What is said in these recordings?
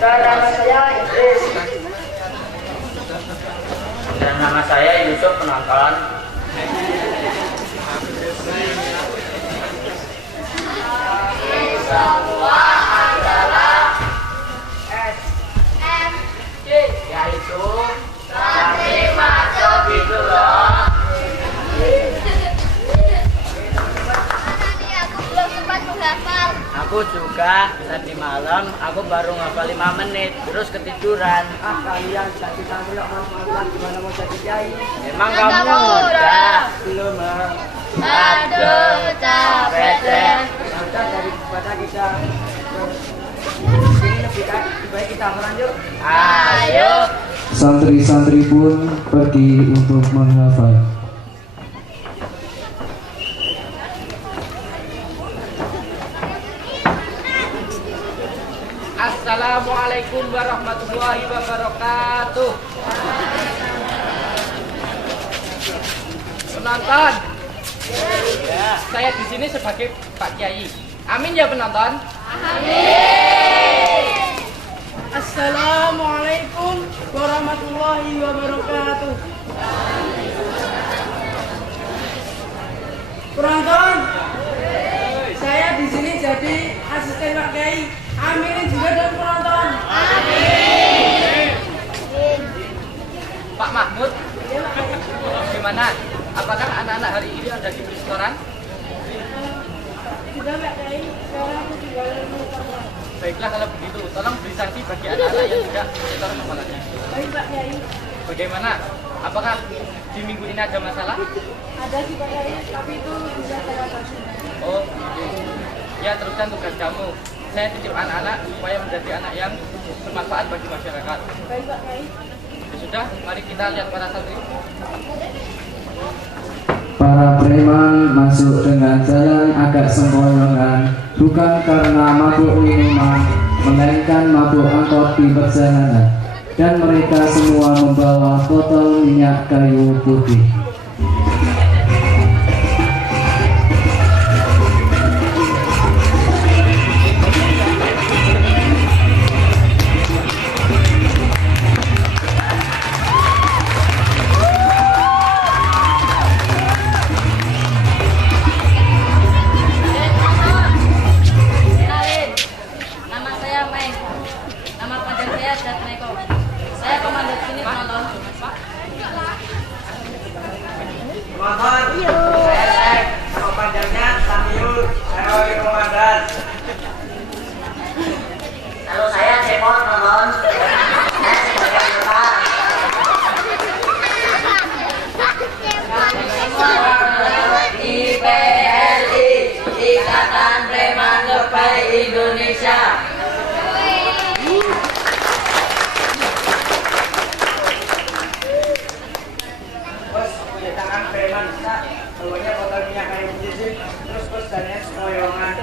Dan nama saya Idris. Dan nama saya Yusuf penonton. Semua adalah SMJ, Yaitu kami masuk gitu loh. Tadi aku belum sempat menghafal. aku juga tadi malam aku baru ngapal 5 menit terus ketiduran. Kalian tadi sampai malam gimana mau jadi kiai? Emang Kamu kamu udah. udah? Belum, Aduh, capek deh. Udah daripada kita ini lebih baik kita hafalan yuk. Ayo. Santri-santri pun pergi untuk menghafal. Assalamualaikum warahmatullahi wabarakatuh. Penonton, saya di sini sebagai Pak Kiai. Amin ya penonton. Assalamualaikum warahmatullahi wabarakatuh. Penonton, saya di sini jadi asisten Pak Kiai. Aminin juga dong penonton. Pak Mahmud, gimana? Apakah anak-anak hari ini ada di restoran? Sudah Pak Kiai, sekarang aku tinggal menonton. Baiklah kalau begitu, tolong beri sanksi bagi anak-anak yang tidak restoran kepalanya. Baik Pak Kiai, Bagaimana? Apakah di minggu ini ada masalah? ada sih Pak Kiai, tapi itu bisa saya atasi. Oh, gitu. Ya teruskan tugas kamu. Saya titip anak-anak supaya menjadi anak yang bermanfaat bagi masyarakat. Baik Pak Kiai. Ya sudah, mari kita lihat para santri. Para preman masuk dengan jalan agak sempoyongan, bukan karena mabuk minuman, melainkan mabuk angkot di perjalanan. Dan mereka semua membawa botol minyak kayu putih. Kenalin, nama saya Mei. Nama panjang saya Jatmeko. Saya komandan sini penonton. Mohon, saya Sek, nama panjangnya Samiul, saya wakil komandan. Halo, saya Cemon, nonton. Saya sebagai anggota. IPLI, Ikatan Preman Terbaik Indonesia. Bos, punya tangan preman bisa, bawanya botol minyak kayu putih sih, terus bos dananya sekoyongan.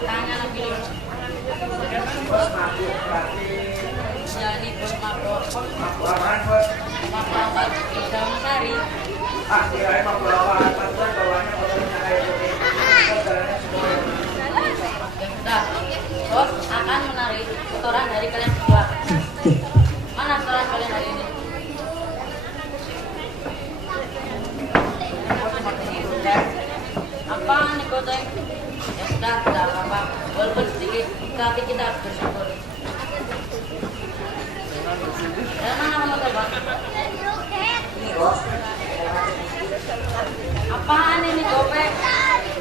Tangan lagi. Bos mabuk, berarti Ya ini bos mabok. mabuk apaan bos? Mabok daun sari. Kirain mabuk apaan, bos bawanya botol minyak kayu putih, terus dananya sekoyongan. Ya sudah, bos akan menarik setoran dari kalian berdua. Mana setoran kalian hari ini? Apaan nih goteng? Ya sudah, tidak apa-apa. Walaupun sedikit, tapi kita harus bersyukur. Dari mana kamu tahu, Bang? Ini, Bos. Apaan ini gopek?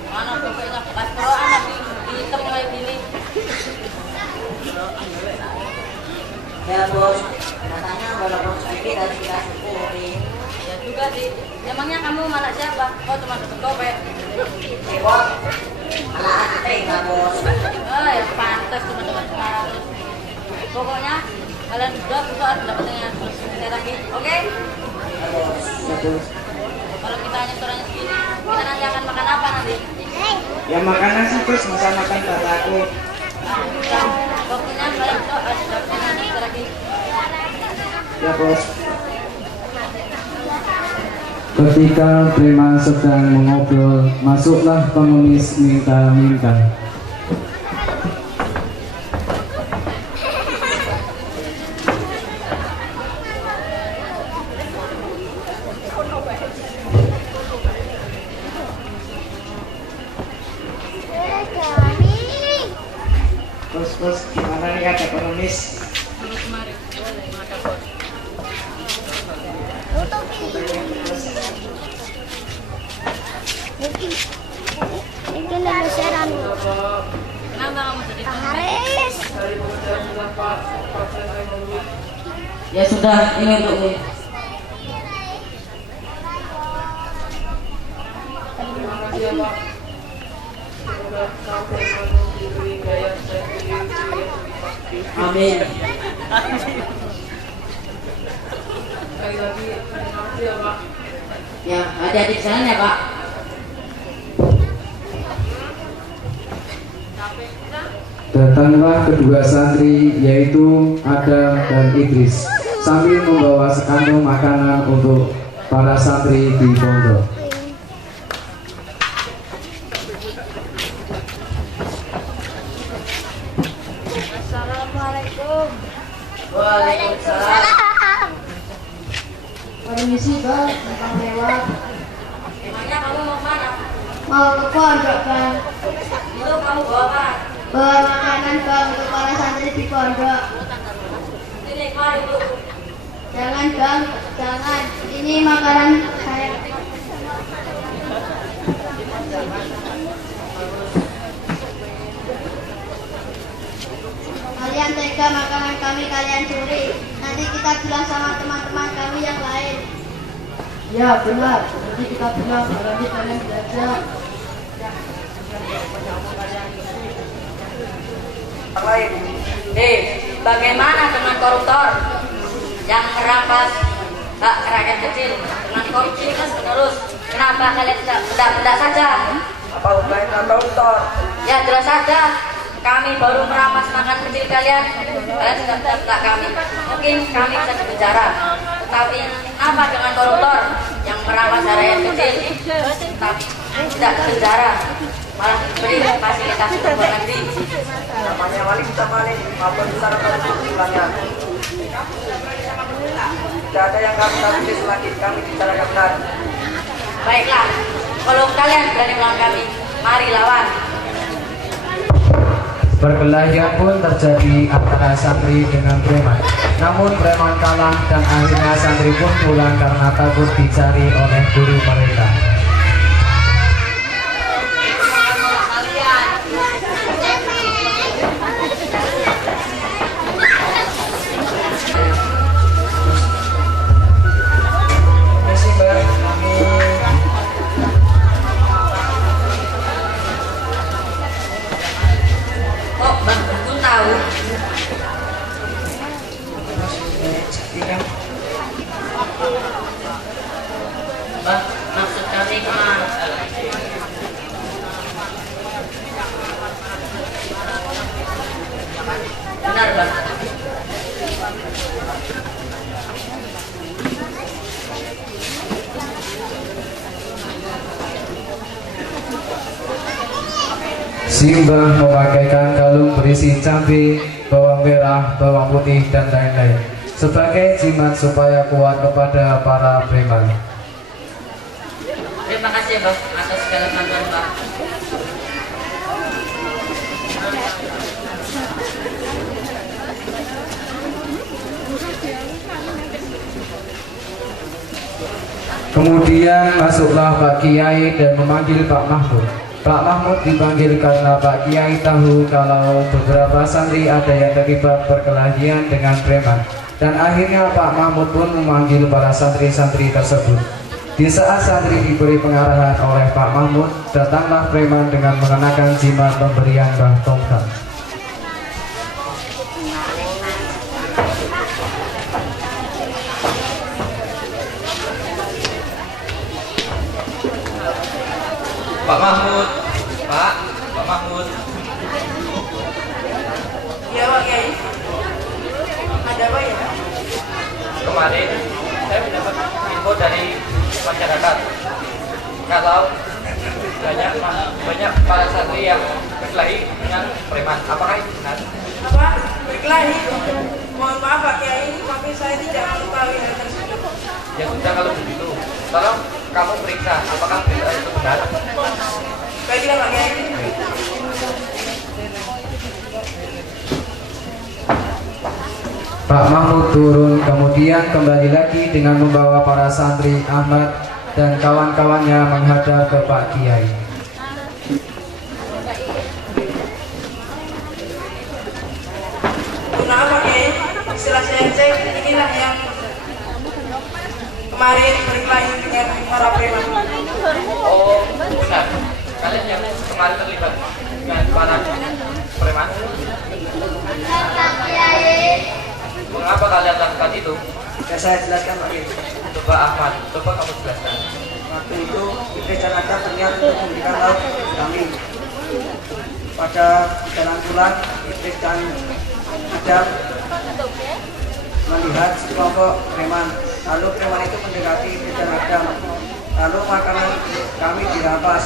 Mana gopeknya bekas peroan tapi hitam kayak gini. Ya bos, katanya walaupun sedikit harus kita syukuri. Ya juga sih. Emangnya kamu malah siapa? Oh cuma dapat gopek. Bos, malah kita enggak bos. Oh ya pantas cuma dapat 500. Pokoknya kalian berdua berdua harus dapatnya terapi. Oke? Ya bos. Kalau kita hanya setorannya segini, kita nanti akan makan apa nanti? Ya makan nasi bos, masa makan bataku. Nah, pokoknya kalian berdua harus dapatnya nanti terapi. Ya bos. Ketika preman sedang mengobrol, masuklah pengemis minta-minta. Bos, gimana nih ada pengemis? Mari, ada bos. Mungkin ada seran. Kenapa kamu jadi Haris. Ya sudah, ini untukmu. Amin. Ya, hati-hati di jalan ya, Pak. Datanglah kedua santri yaitu Adam dan Idris sambil membawa sekantong makanan untuk para santri di pondok. Assalamualaikum. Waalaikumsalam. Permisi bang, tentang lewat. Emangnya kamu mau mana? Mau ke pondok bang. Itu kamu bawa apa? Bawa makanan bang untuk para santri di pondok. Ini mari Bu. Jangan bang, jangan. Ini makanan saya. Kalian tega makanan kami kalian curi. Nanti kita bilang sama teman-teman kami yang lain. Ya benar. Nanti kita bilang nanti kalian belajar. Lain. Bagaimana dengan koruptor yang merampas hak rakyat kecil dengan korupsi terus menerus? Kenapa kalian tidak saja? Apa hubungannya dengan koruptor? Ya jelas saja. Kami baru merampas makan kecil kalian sudah tidak kami. Mungkin kami bisa dipenjara. Tetapi apa dengan koruptor yang merampas rakyat kecil, tapi tidak dipenjara, malah diberi fasilitas luar negeri. Namanya maling bisa maling, maupun bisa korupsi istilahnya. Tidak ada yang kami takuti selagi kami bicara yang benar. Baiklah, kalau kalian berani melawan kami, mari lawan. Perkelahian pun terjadi antara santri dengan preman. Namun preman kalah dan akhirnya santri pun pulang karena takut dicari oleh guru mereka. Misi Mbak, kami Kok Bang Gun tahu? Bang, maksud kami kemana? Benar Bang. Simbah memakaikan kalung berisi cabai, bawang merah, bawang putih, dan lain-lain sebagai jimat supaya kuat kepada para preman. Terima kasih Bang atas segala bantuan Bang. Kemudian masuklah Pak Kiai dan memanggil Pak Mahmud. Pak Mahmud dipanggil karena Pak Kiai tahu kalau beberapa santri ada yang terlibat perkelahian dengan preman. Dan akhirnya Pak Mahmud pun memanggil para santri-santri tersebut. Di saat santri diberi pengarahan oleh Pak Mahmud, datanglah preman dengan mengenakan jimat pemberian Mbah Tongkang. Pak Mahmud, Pak Mahmud. Iya Pak Kiai. Ada apa ya? Kemarin saya mendapat info dari masyarakat kalau banyak para santri yang berkelahi dengan preman. Apakah itu benar? Apa? Berkelahi? Mohon maaf Pak Kiai, tapi saya tidak mengetahui hal tersebut. Ya sudah kalau begitu, tolong kamu periksa apakah berita itu benar. Baiklah Pak Kiai. Pak Mahmud turun, kemudian kembali lagi dengan membawa para santri Ahmad dan kawan-kawannya menghadap ke Pak Kiai. Guna apa Kiai? Setelah saya cek, inilah yang kemarin berkelahi dengan para preman. Oh, benar. Kalian yang kemarin terlibat dengan para preman. Pak Kiai. Mengapa kalian lakukan itu? Ya saya jelaskan Pak Kiai. Coba Ahmad, coba kamu jelaskan. Waktu itu Iblis dan Adam berniat untuk memberikan laut kami. Pada jalan pulang, Iblis dan Adam melihat sekelompok preman. Lalu preman itu mendekati Iblis dan Adam. Lalu makanan kami dirampas.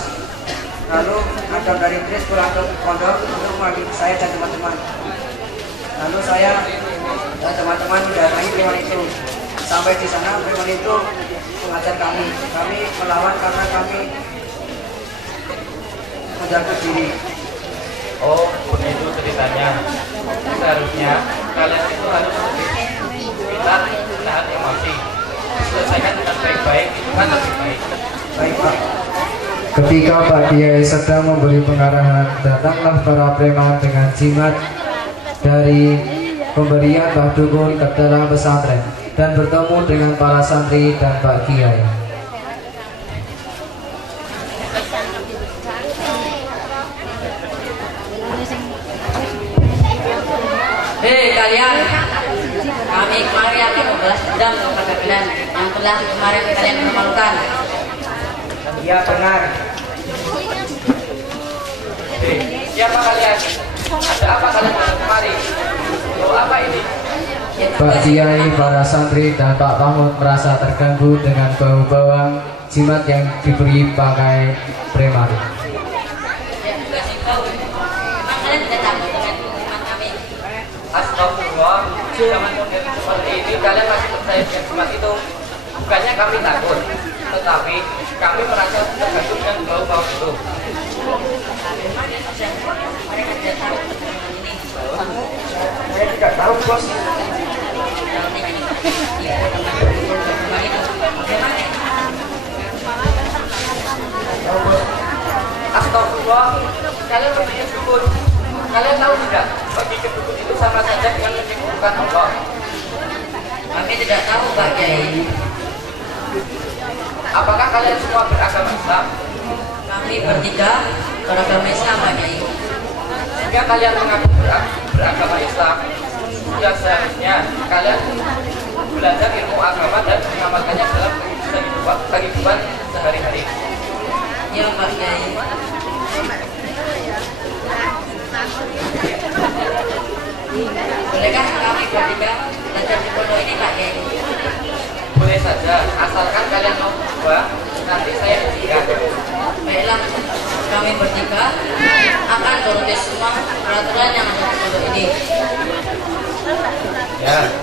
Lalu Adam dari Iblis pulang ke pondok untuk memanggil saya dan teman-teman. Lalu saya dan teman-teman mendatangi preman itu. Sampai di sana preman itu mengajar kami. Kami melawan karena kami menjaga diri. Oh, begitu ceritanya. Seharusnya kalian itu harus bisa menahan emosi. Selesaikan dengan baik-baik, itu kan lebih baik. Baik Pak. Ketika Pak Kiai sedang memberi pengarahan, datanglah para preman dengan jimat dari pemberian Mbah Dukun ke dalam pesantren dan bertemu dengan para santri dan Pak Kiai. Hei kalian, kami kemarin akan membalas dendam kepada kalian yang telah kemarin kalian permalukan. Iya benar. Siapa kalian? Ada apa kalian datang kemari? Oh, apa ini? Pak Kiai, para santri dan Pak Mahmud merasa terganggu dengan bau bawang jimat yang diberi pakai preman. Memang kalian tidak takut dengan hukuman kami? Astagfirullah, zaman modern seperti ini kalian masih percaya dengan jimat itu? Bukannya kami takut, tetapi kami merasa terganggu dengan bau-bau itu. Mereka tidak tahu dengan ini. Saya tidak tahu bos. Astagfirullah, kalian bertanya dukun. Kalian tahu tidak, bagi kedukun itu sama saja dengan menyembuhkan Allah. Kami tidak tahu Pak Kiai. Apakah kalian semua beragama Islam? Kami bertiga beragama Islam Pak Kiai. Jika kalian mengaku beragama Islam, ya seharusnya kalian belajar ilmu agama dan mengamalkannya dalam kehidupan sehari-hari. Ya Pak Kiai. Bolehkah kami bertiga belajar di pondok ini Pak Kiai? Boleh saja, asalkan kalian mau berubah, nanti saya izinkan. Baiklah, kami bertiga akan turuti semua peraturan yang ada di pondok ini. Ya.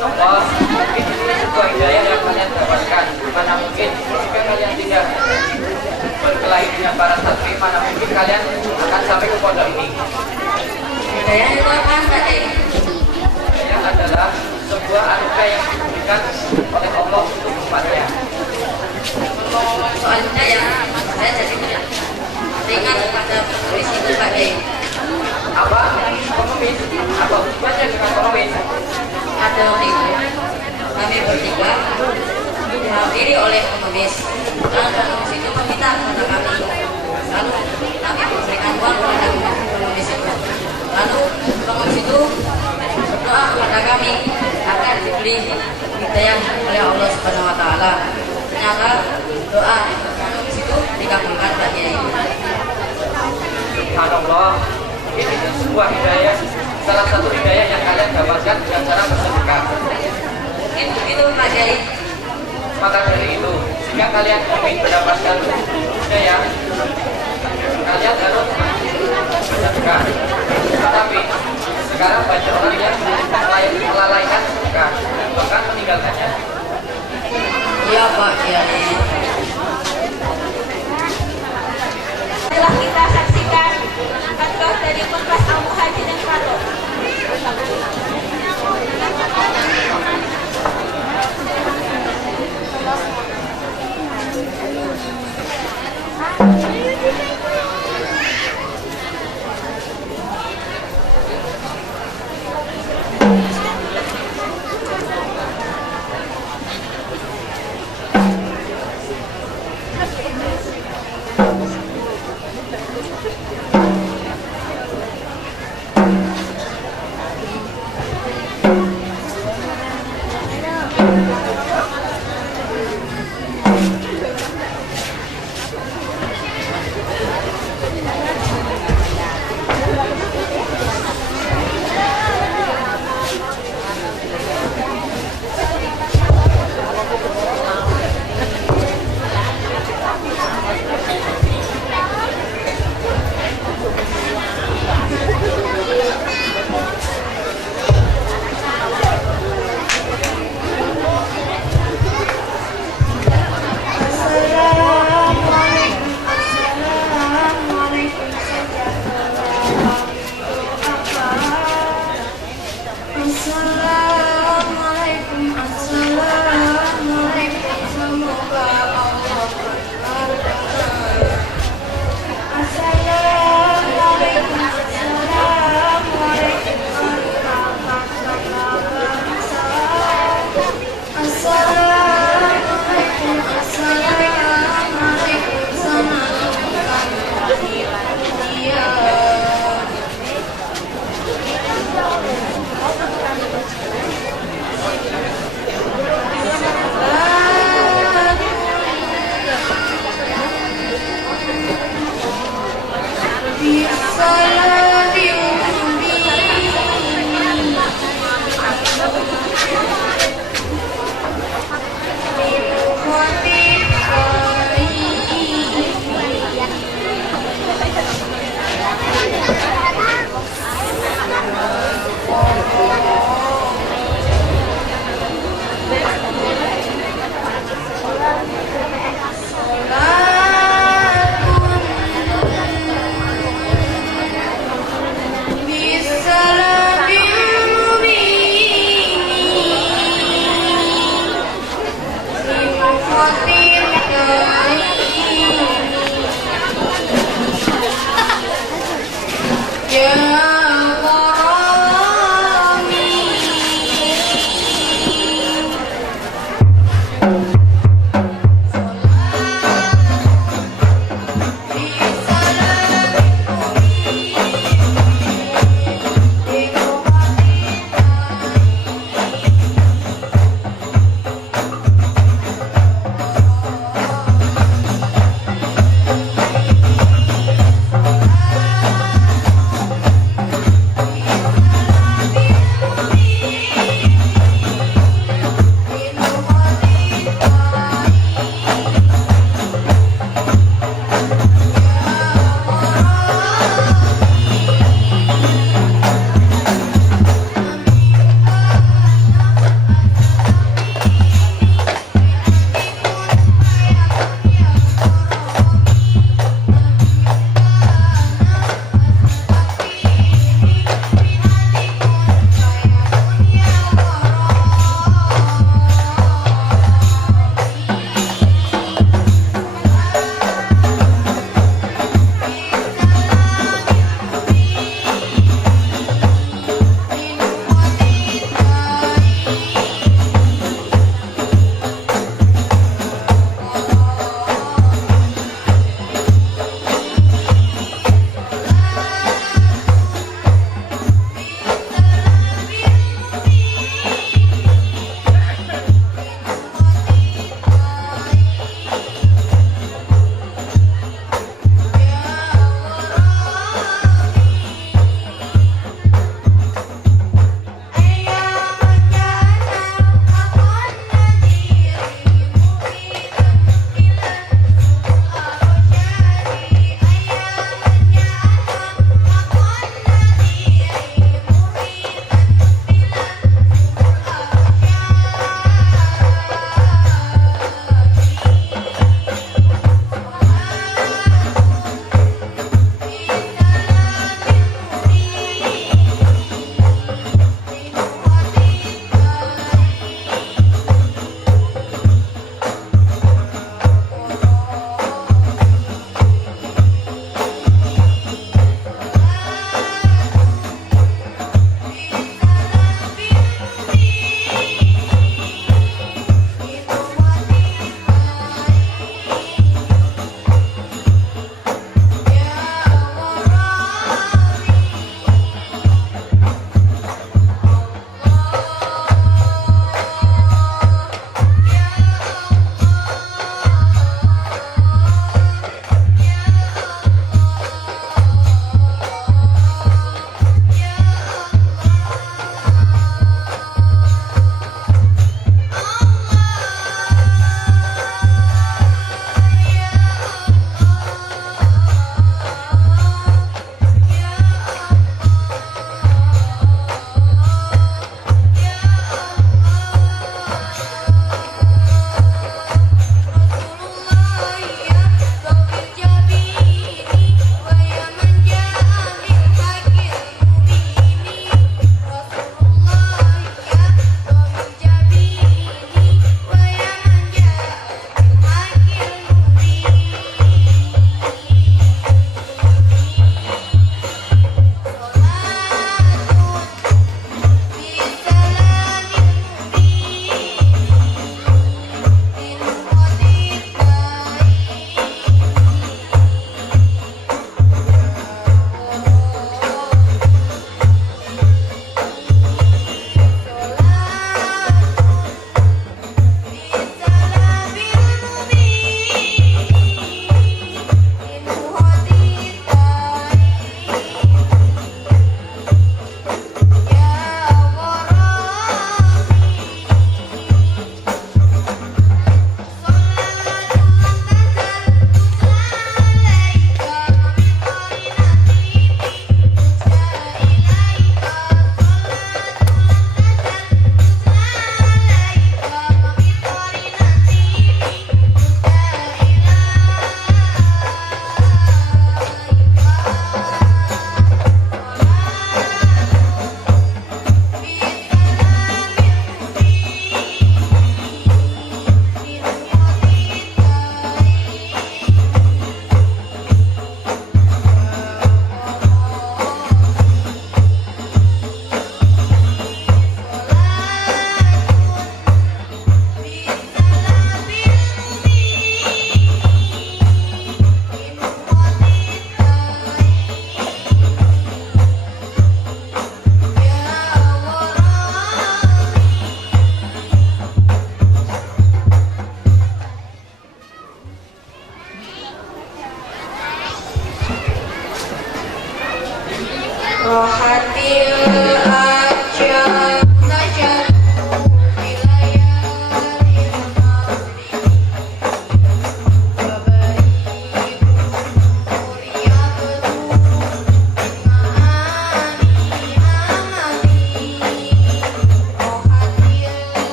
Allah, mungkin ini sebuah hidayah yang kalian dapatkan. Mana mungkin jika kalian tidak berkelahi dengan para santri, mana mungkin kalian akan sampai ke pondok ini. Hidayah itu apa Pak Kiai? Hidayah adalah sebuah anugerah yang diberikan oleh Allah untuk umatnya. Ngomong-ngomong soal hidayah, saya jadi teringat pada penulis itu Pak Kiai. Apa? Pengemis? Apa hubungannya dengan pengemis? Ada waktu itu kami bertiga dihampiri oleh pengemis. Lalu pengemis itu meminta kepada kami. Lalu kami memberikan uang kepada pengemis itu. Lalu pengemis itu berdoa kepada kami agar diberi hidayah oleh Allah Subhanahu Wa Taala. Ternyata doa pengemis itu dikabulkan Pak Kiai. Subhanallah, ini sebuah hidayah, salah satu hidayah yang kalian dapatkan dengan cara bersedekah. Mungkin begitu Pak Kiai. Maka dari itu, jika kalian ingin mendapatkan hidayah, kalian harus bersedekah. Tetapi sekarang banyak orang yang melalaikan sedekah, bahkan meninggalkannya. Iya Pak Kiai.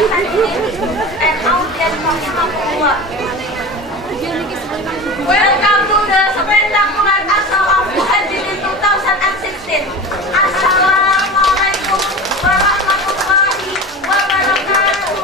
and audience from Papua. Welcome to the spectacular Asal of Muhajirin 2016. Assalamualaikum warahmatullahi wabarakatuh.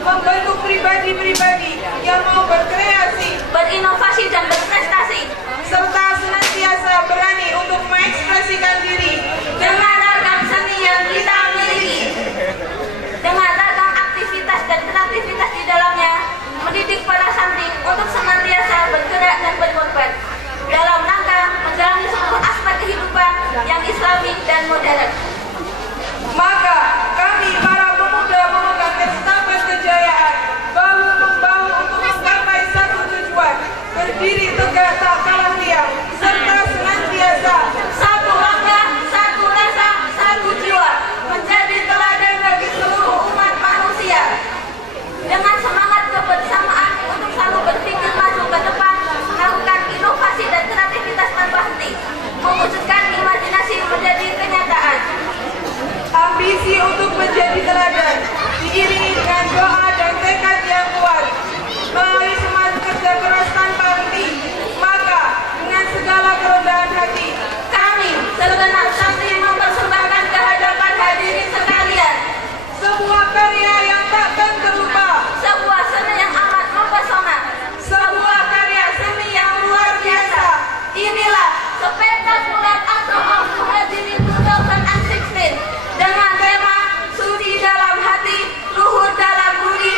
Membentuk pribadi-pribadi yang mau berkreasi, berinovasi dan berprestasi, serta senantiasa berani untuk mengekspresikan diri dengan ragam seni yang kita miliki, dengan ragam aktivitas dan kreativitas di dalamnya, mendidik para santri untuk senantiasa bergerak dan berkorban dalam rangka menjalani seluruh aspek kehidupan yang islami dan modern. Maka kami para pemuda memegang estafet kejayaan bahu-membahu untuk mencapai satu tujuan, berdiri tegak tak kalah liang, serta senantiasa Satu langkah, satu rasa, satu jiwa, menjadi teladan bagi seluruh umat manusia. Dengan semangat kebersamaan untuk selalu berpikir maju ke depan, melakukan inovasi dan kreativitas tanpa henti, mewujudkan imajinasi menjadi kenyataan. ambisi untuk menjadi teladan, diiringi dengan doa dan tekad yang kuat, melalui semangat kerja keras tanpa henti. Maka dengan segala kerendahan hati, Kami, segenap santri mempersembahkan kehadapan hadirin sekalian sebuah karya yang takkan terlupa, sebuah seni yang amat mempesona, sebuah karya seni yang luar biasa. inilah spektakular Asal of Muhajirin 2016 dengan tema Suci dalam hati, luhur dalam budi.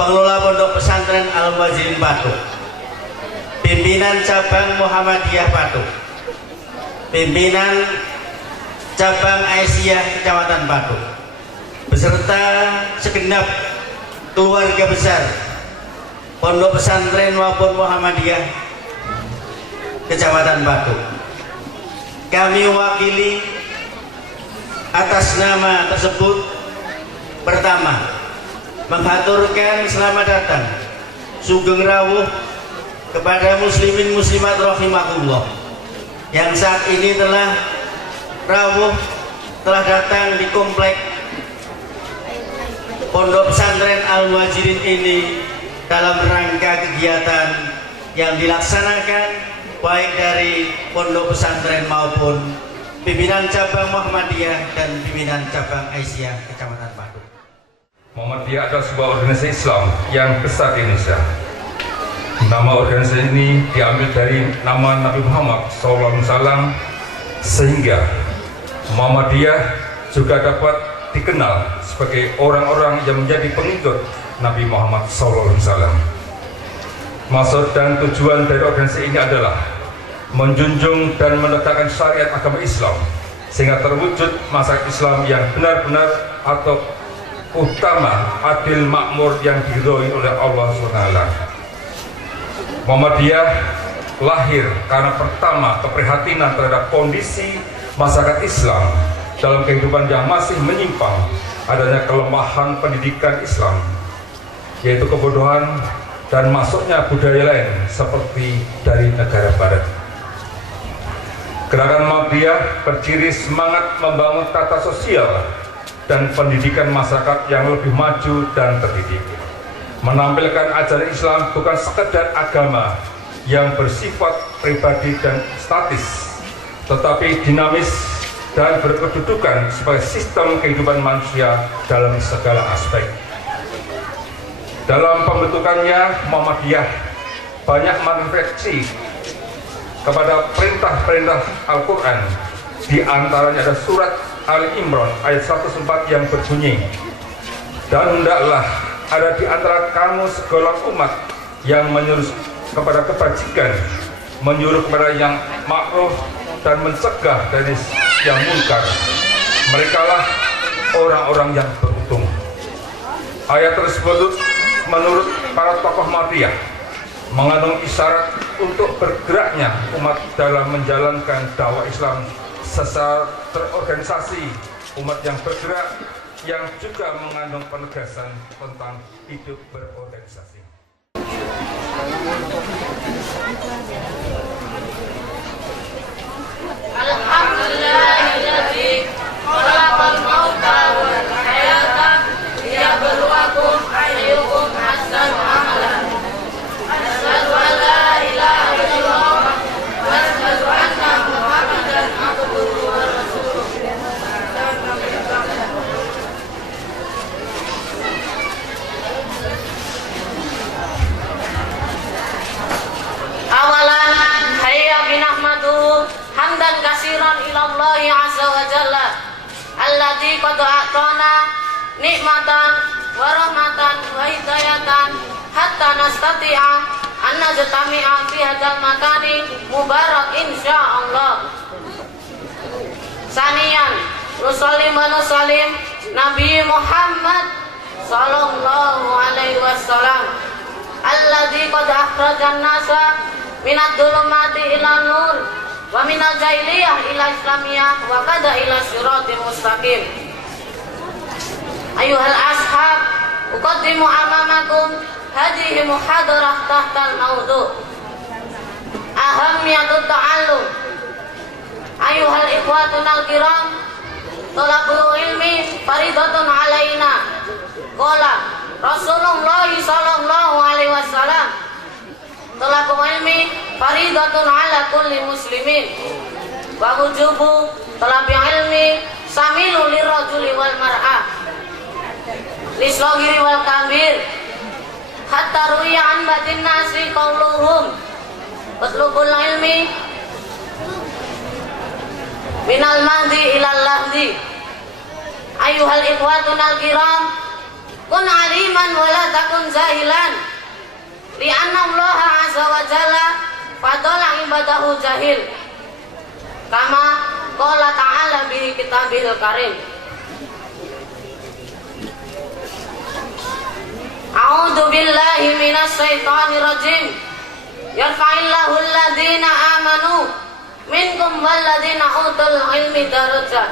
pengelola Pondok Pesantren Al-Muhajirin Patu, pimpinan cabang Muhammadiyah Patu, pimpinan cabang Aisyah Kecamatan Patu, beserta segenap keluarga besar Pondok Pesantren maupun Muhammadiyah Kecamatan Patu. Kami mewakili atas nama tersebut pertama menghaturkan selamat datang sugeng rawuh kepada muslimin muslimat rahimakumullah yang saat ini telah datang di komplek Pondok Pesantren Al-Muhajirin ini dalam rangka kegiatan yang dilaksanakan baik dari Pondok Pesantren maupun pimpinan cabang Muhammadiyah dan pimpinan cabang Aisyah Kecamatan Patu. Muhammadiyah adalah sebuah organisasi Islam yang besar di Indonesia. Nama organisasi ini diambil dari nama Nabi Muhammad SAW, sehingga Muhammadiyah juga dapat dikenal sebagai orang-orang yang menjadi pengikut Nabi Muhammad SAW. Maksud dan tujuan dari organisasi ini adalah menjunjung dan menegakkan syariat agama Islam sehingga terwujud masyarakat Islam yang benar-benar atau utama, adil, makmur yang diridhoi oleh Allah SWT. Muhammadiyah lahir karena pertama keprihatinan terhadap kondisi masyarakat Islam dalam kehidupan yang masih menyimpang, adanya kelemahan pendidikan Islam, yaitu kebodohan dan masuknya budaya lain seperti dari negara barat. Gerakan Muhammadiyah berciri semangat membangun tata sosial dan pendidikan masyarakat yang lebih maju dan terdidik, menampilkan ajaran Islam bukan sekedar agama yang bersifat pribadi dan statis, tetapi dinamis dan berkedudukan sebagai sistem kehidupan manusia dalam segala aspek. Dalam pembentukannya, Muhammadiyah banyak merefleksi kepada perintah-perintah Al-Quran. Di antaranya ada surat Ali Imran ayat 104 yang berbunyi, dan hendaklah ada di antara kamu segala umat yang menyuruh kepada kebajikan, menyuruh kepada yang ma'ruf dan mencegah dari yang munkar. Merekalah orang-orang yang beruntung. Ayat tersebut menurut para tokoh Muhammadiyah mengandung isyarat untuk bergeraknya umat dalam menjalankan dakwah Islam secara terorganisasi, umat yang bergerak yang juga mengandung penegasan tentang hidup berorganisasi. Alhamdulillahilladzi khalaqal mauta wal hayata liyabluwakum ayyukum ahsanu amalan. Asyhadu an la ilaha illallah wa asyhadu anna Muhammadan abduhu wa rasuluh. Awalan hayya binahmadu hamdan katsiran ilallahi azza wa jalla alladzi qad a'tana nikmatan wa rahmatan wa hidayatan hatta nastati'a an najtami'a fi hadzal makani mubarak insyaallah. Saniyan nusallim wa nusallim Nabi Muhammad sallallahu alaihi wasallam alladzi qad akhrajan nasa minad dhulumati ila nur wa minal jahiliyah ila islamiyah wa qada ila siratil mustaqim. Ayuhal ashab, uqaddimu amamakum hadhihi muhadarah tahtal mawdu' ahamiyatut ta'allum. Ayuhal ikhwatunal kiram, thalabul ilmi faridatun alaina. Qala Rasulullah sallallahu alaihi wasallam, thalabul ilmi faridatun ala kulli muslimin wa wujubu thalabil ilmi samilu lirrajuli wal mar'ah lislohiri wal kabir hatta ruya an batin nasi qauluhum utlubul ilmi minal mahdi ilal lahdi. Ayuhal ikhwatunal kiram, kun aliman wala takun zahid ba'dahu jahil. Kama qala ta'ala bi kitabihil karim. A'udzu billahi minasy syaithanir rajim. Yarfa'illahu alladziina aamanu minkum walladziina utul ilmi darajat.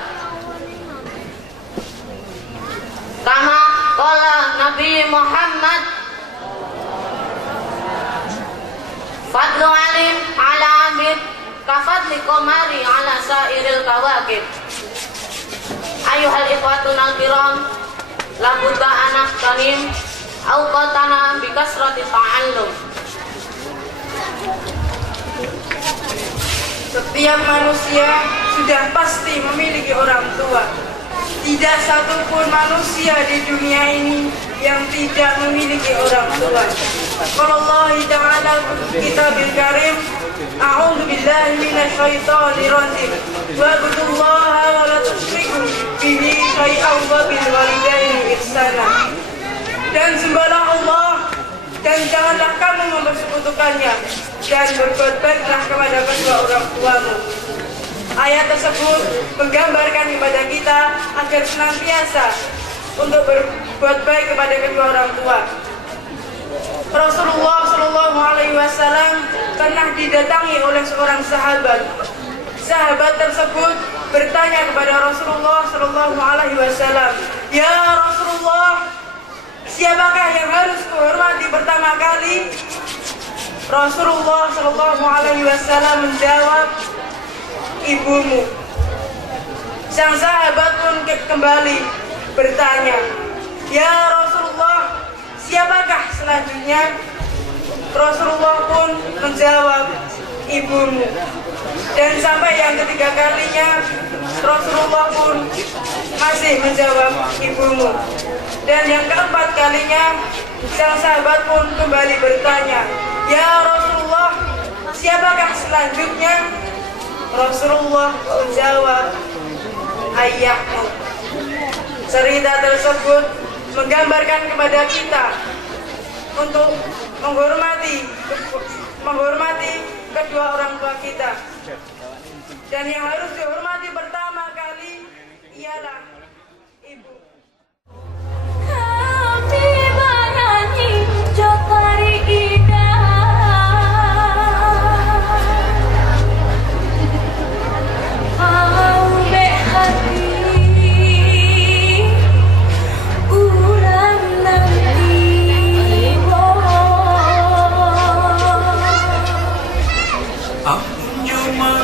Kama qala Nabi Muhammad fadlu alim ala abid kafadli qamari ala sairil kawakib. Ayuhal ikhwatunal kiram, labudda anak tanim awqatana bikasrati ta'allum. Setiap manusia sudah pasti memiliki orang tua. Tidak satupun manusia di dunia ini yang tidak memiliki orang tua. Qala Allah Ta'ala Kitabil Karim, A'udzu billahi minasy syaithanir rajim. Wa'budullaha wa la tusyriku bihi syai'an wa bil walidaini ihsana. Dan sembahlah Allah dan janganlah kamu mempersekutukannya, dan berbuat baiklah kepada kedua orang tuamu. Ayat tersebut menggambarkan kepada kita agar senantiasa untuk berbuat baik kepada kedua orang tua. Rasulullah Shallallahu Alaihi Wasallam pernah didatangi oleh seorang sahabat. Sahabat tersebut bertanya kepada Rasulullah Shallallahu Alaihi Wasallam, "Ya Rasulullah, siapakah yang harus kuhormati pertama kali?" Rasulullah Shallallahu Alaihi Wasallam menjawab, "Ibumu." Sang sahabat pun kembali bertanya, "Ya Rasulullah, siapakah selanjutnya?" Rasulullah pun menjawab, "Ibumu." Dan sampai yang ketiga kalinya Rasulullah pun masih menjawab, "Ibumu." Dan yang keempat kalinya sang sahabat pun kembali bertanya, "Ya Rasulullah, siapakah selanjutnya?" Rasulullah menjawab, "Ayahmu." Cerita tersebut menggambarkan kepada kita untuk menghormati kedua orang tua kita. Dan yang harus dihormati pertama kali ialah ibu. Aku cuma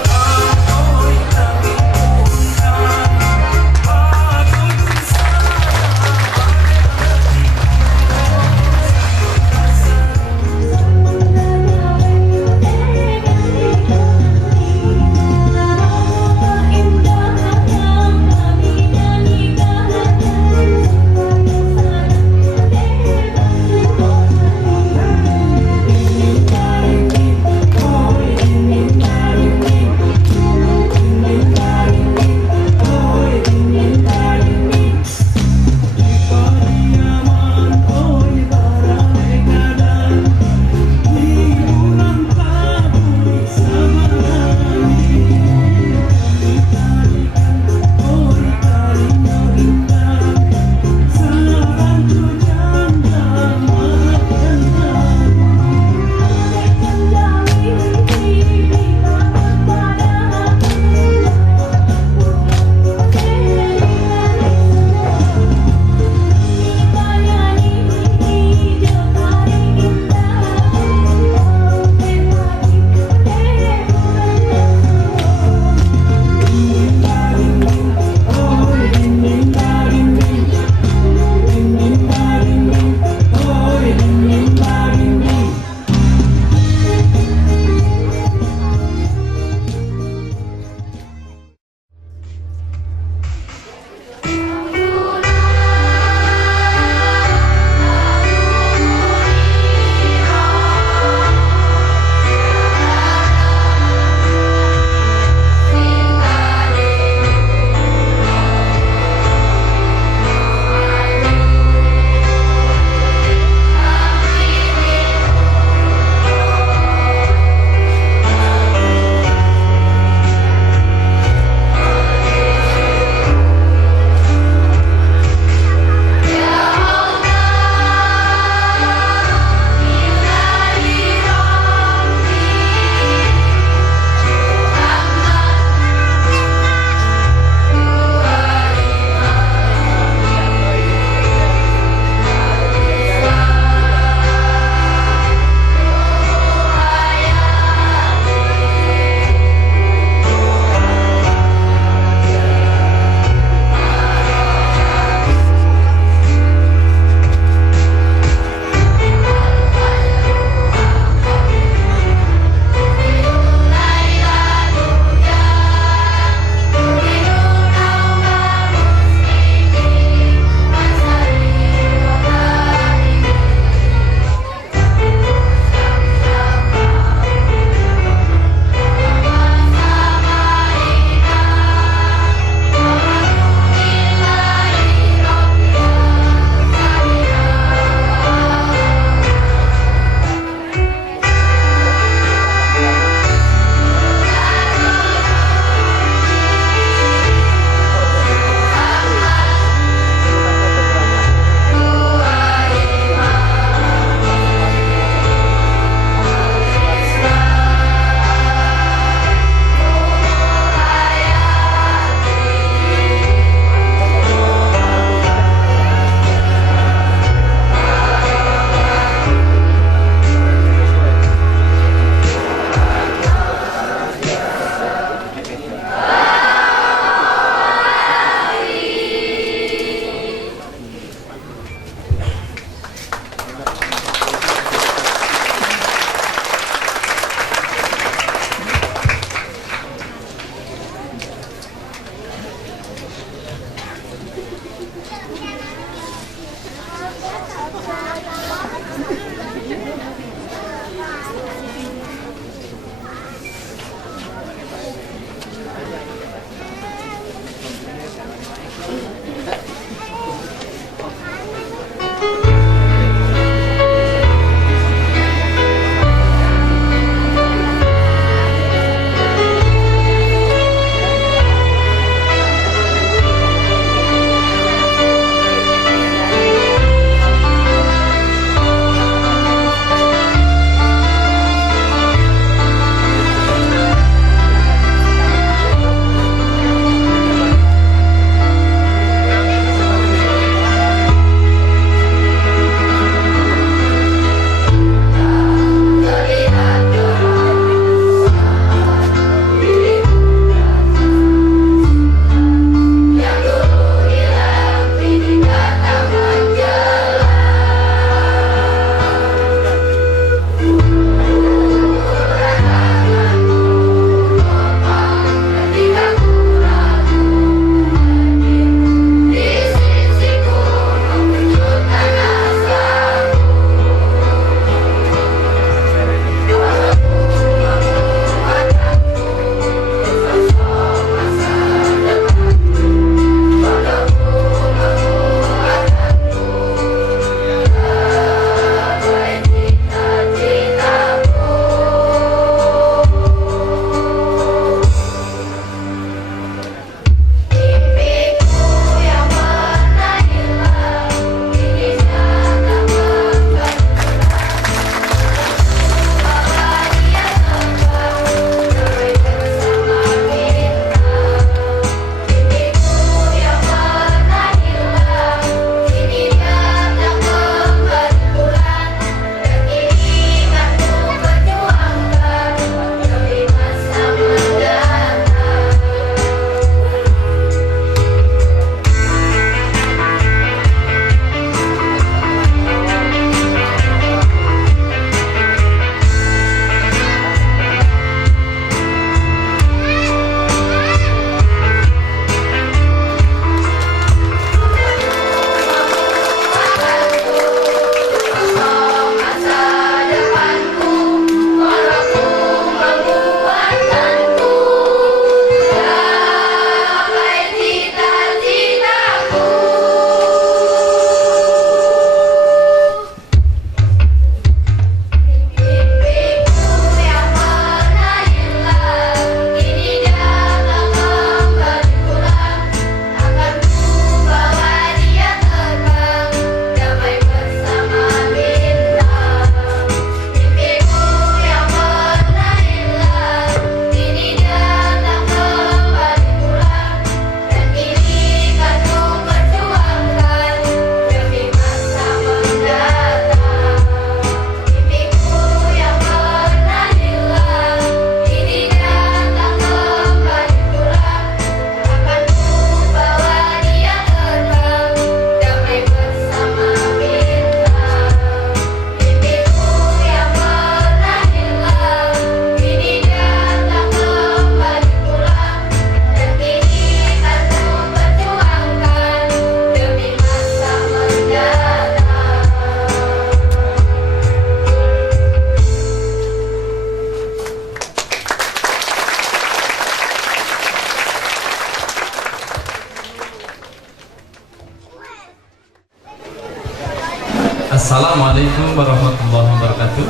Assalamualaikum warahmatullahi wabarakatuh.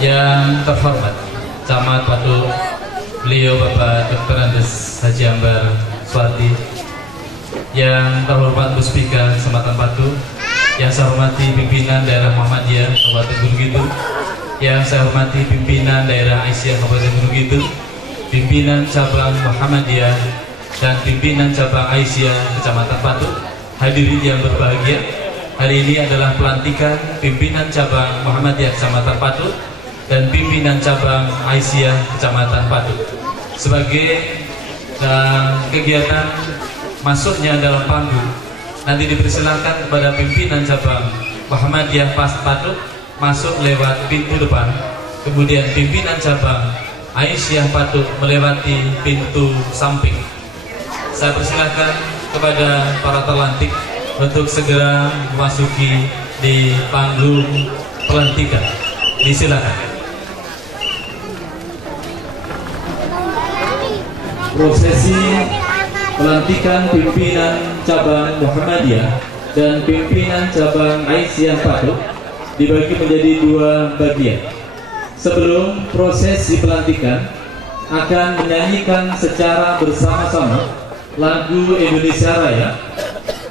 Yang terhormat Camat Patu, beliau Bapak Dr. Andes Haji Ambar Suwardi. Yang terhormat Bu Spika Kecamatan Patu, yang saya hormati pimpinan daerah Muhammadiyah Kabupaten Gunung Kidul, yang saya hormati pimpinan daerah Aisyah Kabupaten Gunung Kidul, pimpinan cabang Muhammadiyah dan pimpinan cabang Aisyah Kecamatan Patu. Hadirin yang berbahagia, hari ini adalah pelantikan pimpinan cabang Muhammadiyah Kecamatan Patu dan pimpinan cabang Aisyah Kecamatan Patu. Sebagai kegiatan masuknya dalam panggung, nanti dipersilakan kepada pimpinan cabang Muhammadiyah Patu masuk lewat pintu depan, kemudian pimpinan cabang Aisyah Patu melewati pintu samping. Saya persilakan kepada para terlantik untuk segera memasuki di panggung pelantikan. Disilakan. Prosesi pelantikan pimpinan cabang Muhammadiyah dan pimpinan cabang Aisyah Patu dibagi menjadi dua bagian. Sebelum prosesi pelantikan akan menyanyikan secara bersama-sama lagu Indonesia Raya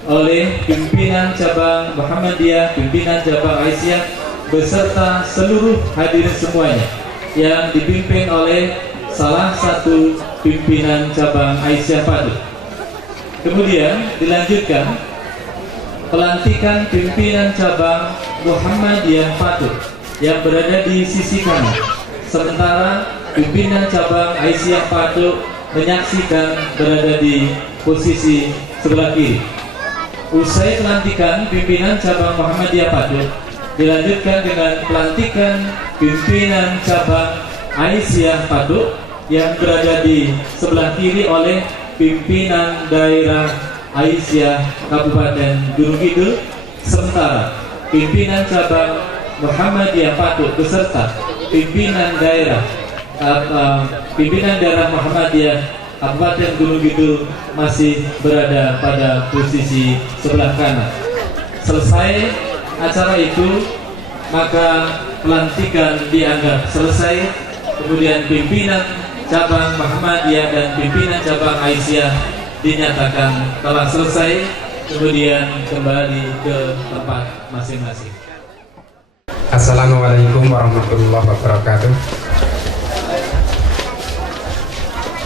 oleh pimpinan cabang Muhammadiyah, pimpinan cabang Aisyah beserta seluruh hadirin semuanya yang dipimpin oleh salah satu pimpinan cabang Aisyah Patu. Kemudian dilanjutkan pelantikan pimpinan cabang Muhammadiyah Patu yang berada di sisi kanan, sementara pimpinan cabang Aisyah Patu menyaksikan berada di posisi sebelah kiri. Usai pelantikan pimpinan cabang Muhammadiyah Patu, dilanjutkan dengan pelantikan pimpinan cabang Aisyah Patu yang berada di sebelah kiri oleh pimpinan daerah Aisyah Kabupaten Gunung Kidul, sementara pimpinan cabang Muhammadiyah Patu beserta pimpinan daerah Muhammadiyah Kabupaten Gunung Kidul masih berada pada posisi sebelah kanan. Selesai acara itu, maka pelantikan dianggap selesai. Kemudian pimpinan cabang Muhammadiyah dan pimpinan cabang Aisyah dinyatakan telah selesai, kemudian kembali ke tempat masing-masing. Assalamualaikum warahmatullahi wabarakatuh.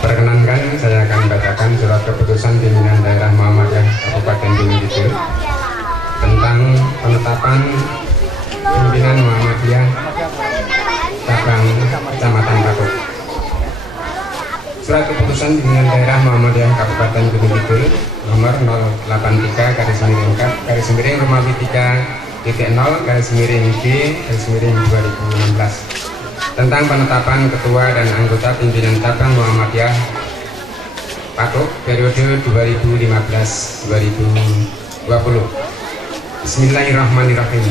Perkenankan, saya akan bacakan surat keputusan pimpinan daerah Muhammadiyah Kabupaten Gunung Kidul tentang penetapan pimpinan Muhammadiyah cabang Kecamatan Patu. Surat keputusan pimpinan daerah Muhammadiyah Kabupaten Gunung Kidul nomor 083/Romawi 3.0/G/2016 tentang penetapan ketua dan anggota pimpinan cabang Muhammadiyah Patu periode 2015-2020. Bismillahirrahmanirrahim.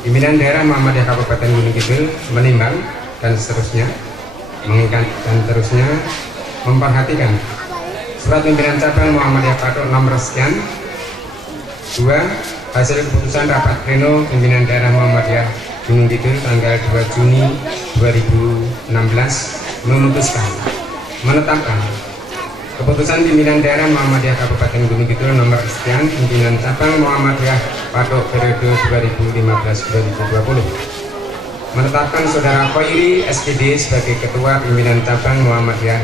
Pimpinan daerah Muhammadiyah Kabupaten Gunung Kidul menimbang dan seterusnya memperhatikan surat pimpinan cabang Muhammadiyah Patu nomor sekian 2, hasil keputusan rapat pleno pimpinan daerah Muhammadiyah Gunung Kidul tanggal 2 Juni 2016 memutuskan menetapkan keputusan pimpinan daerah Muhammadiyah Kabupaten Gunung Kidul nomor sekian pimpinan cabang Muhammadiyah Patu periode 2015-2020, menetapkan saudara Khoiri SPD sebagai ketua pimpinan cabang Muhammadiyah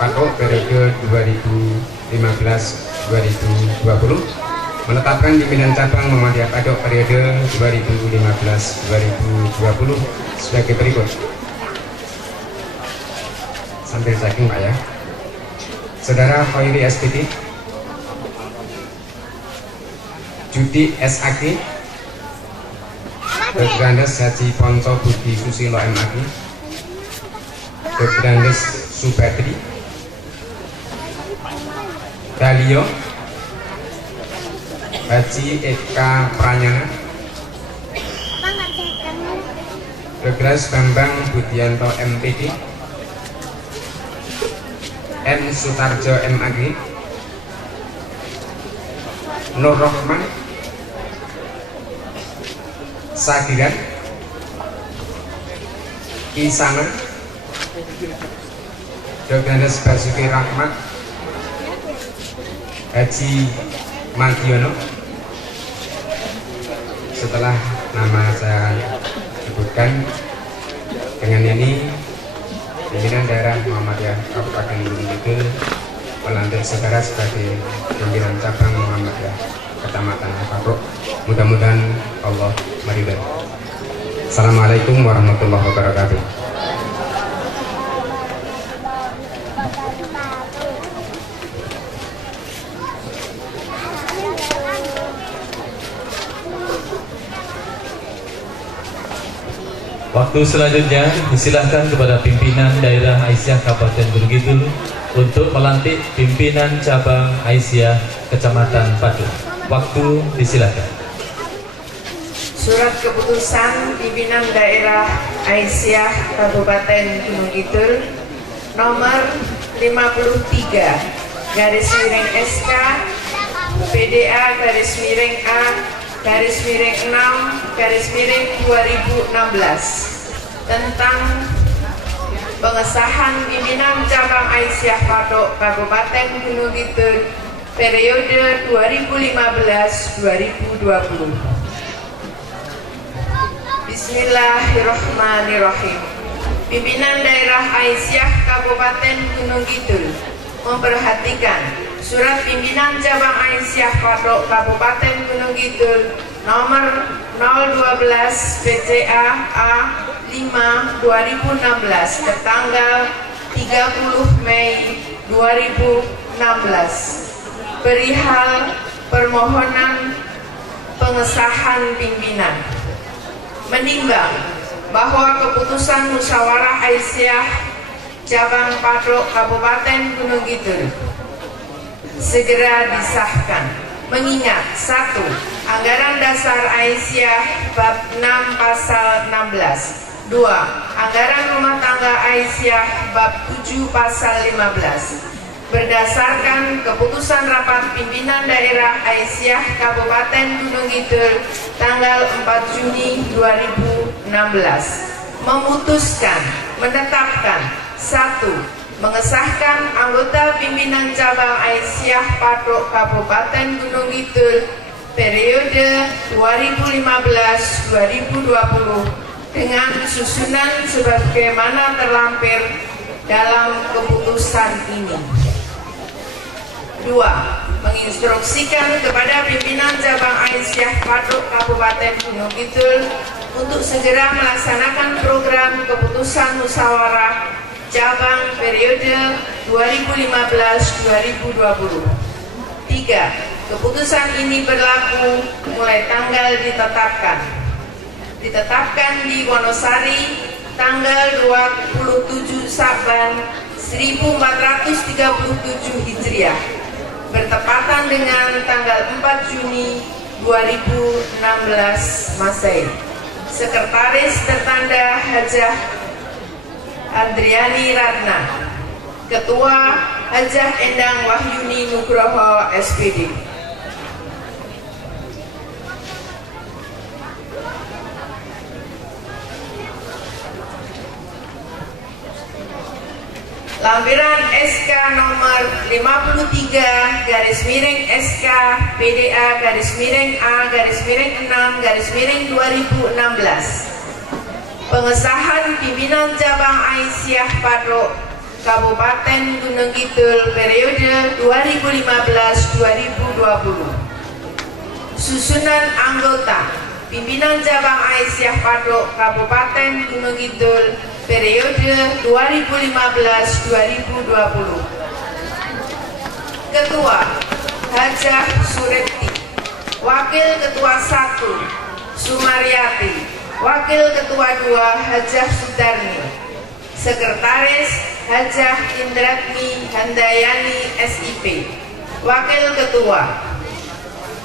Patu periode 2015-2020, menetapkan pimpinan cabang Muhammadiyah Patu periode 2015-2020 sebagai berikut. Sambil checking Pak ya. Saudara Khoiri SPD, Judi SAG, Dr. Andes Haji Ponco Budi Susilo MAG, Dr. Andes Subadri, Dalio Haji Eka Pranyana, Dr. Bambang Budianto MPD, M. Sutarjo MAG, Nur Rohman, Sagiran, Kisana, Dr. Andes Basuki Rahmat, Haji Mardiono. Setelah nama saya sebutkan, dengan ini pimpinan daerah Muhammadiyah Kabupaten Gunung Kidul melantik saudara sebagai pimpinan cabang Muhammadiyah Kecamatan Patok. Mudah-mudahan Allah meridai. Assalamualaikum warahmatullahi wabarakatuh. Waktu selanjutnya disilahkan kepada pimpinan daerah Aisyah Kabupaten Gunung Kidul untuk melantik pimpinan cabang Aisyah Kecamatan Padu. Waktu disilahkan. Surat keputusan pimpinan daerah Aisyah Kabupaten Gunung Kidul nomor 53 garis miring SK PDA garis miring A garis miring 6 garis miring 2016 tentang pengesahan pimpinan cabang Aisyah Patok Kabupaten Gunung Kidul periode 2015-2020. Bismillahirrahmanirrahim. Pimpinan daerah Aisyah Kabupaten Gunung Kidul memperhatikan surat pimpinan cabang Aisyah Patok Kabupaten Gunung Kidul nomor 012 PCA A 5 2016 tertanggal 30 Mei 2016 perihal permohonan pengesahan pimpinan. Menimbang bahwa keputusan musyawarah Aisyah cabang Patok Kabupaten Gunung Kidul segera disahkan, mengingat 1. Anggaran dasar Aisyah bab 6 pasal 16, 2. Anggaran rumah tangga Aisyah bab 7 pasal 15. Berdasarkan keputusan rapat pimpinan daerah Aisyah Kabupaten Gunung Kidul tanggal 4 Juni 2016 memutuskan menetapkan 1. Mengesahkan anggota pimpinan cabang Aisyah Patok Kabupaten Gunung Kidul periode 2015-2020 dengan susunan sebagaimana terlampir dalam keputusan ini. 2. Menginstruksikan kepada pimpinan cabang Aisyah Patok Kabupaten Gunung Kidul untuk segera melaksanakan program keputusan musyawarah cabang periode 2015-2020. 3. Keputusan ini berlaku mulai tanggal ditetapkan di Wonosari tanggal 27 Saban 1437 Hijriah bertepatan dengan tanggal 4 Juni 2016 Masehi. Sekretaris tertanda Hajah Andriani Ratna, Ketua Hajah Endang Wahyuni Nugroho SPD. Lampiran SK nomor 53 garis miring SK PDA garis miring A garis miring 6 garis miring 2016. Pengesahan pimpinan cabang Aisyah Patok Kabupaten Gunung Kidul periode 2015-2020. Susunan anggota pimpinan cabang Aisyah Patok Kabupaten Gunung Kidul periode 2015-2020. Ketua Hajah Suripti, Wakil Ketua 1 Sumaryati, Wakil Ketua 2 Hajah Sudarni, Sekretaris Hajah Indratni Handayani SIP, Wakil Ketua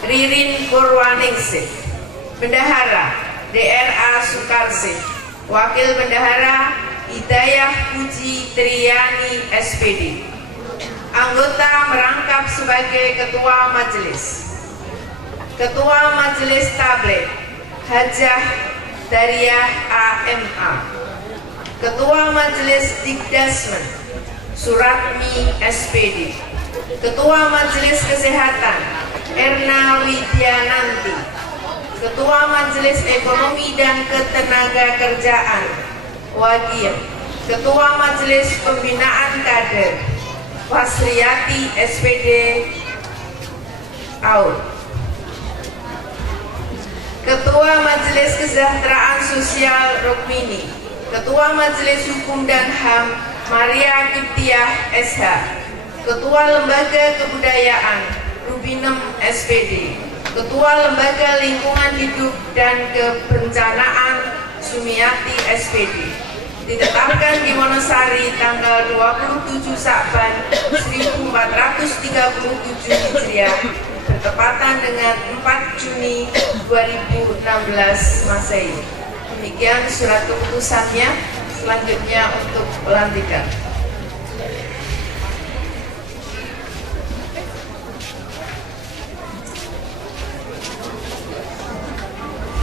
Ririn Purwaningsih, Bendahara DRA Sukarsih, Wakil Bendahara Hidayah Puji Triyani SPD. Anggota merangkap sebagai Ketua Majelis. Ketua Majelis Tabligh Hajah Dariah AMA. Ketua Majelis Dikdasmen Suratmi SPD. Ketua Majelis Kesehatan Erna Widyananti. Ketua Majelis Ekonomi dan Ketenagakerjaan Wadir. Ketua Majelis Pembinaan Kader Wasriyati SPD Aul. Ketua Majelis Kesejahteraan Sosial Rukmini. Ketua Majelis Hukum dan HAM Maria Kiptiah SH. Ketua Lembaga Kebudayaan Rubinem SPD. Ketua Lembaga Lingkungan Hidup dan Kebencanaan Sumiati SPD. Ditetapkan di Wonosari tanggal 27 Sa'ban 1437 Hijriah bertepatan dengan 4 Juni 2016 Masehi. Demikian surat keputusannya. Selanjutnya untuk pelantikan.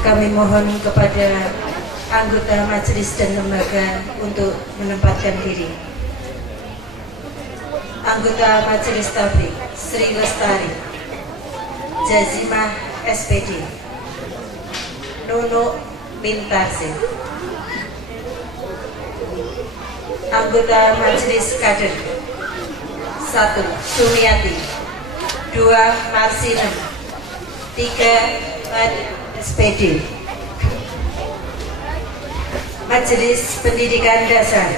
Kami mohon kepada anggota majelis dan lembaga untuk menempatkan diri. Anggota Majelis Tabligh Sri Lestari Jazimah SPD. Nunuk Mintarsin. Anggota Majelis Kader 1. Sumiati 2. Marsinem 3. Mad SPD. Majelis Pendidikan Dasar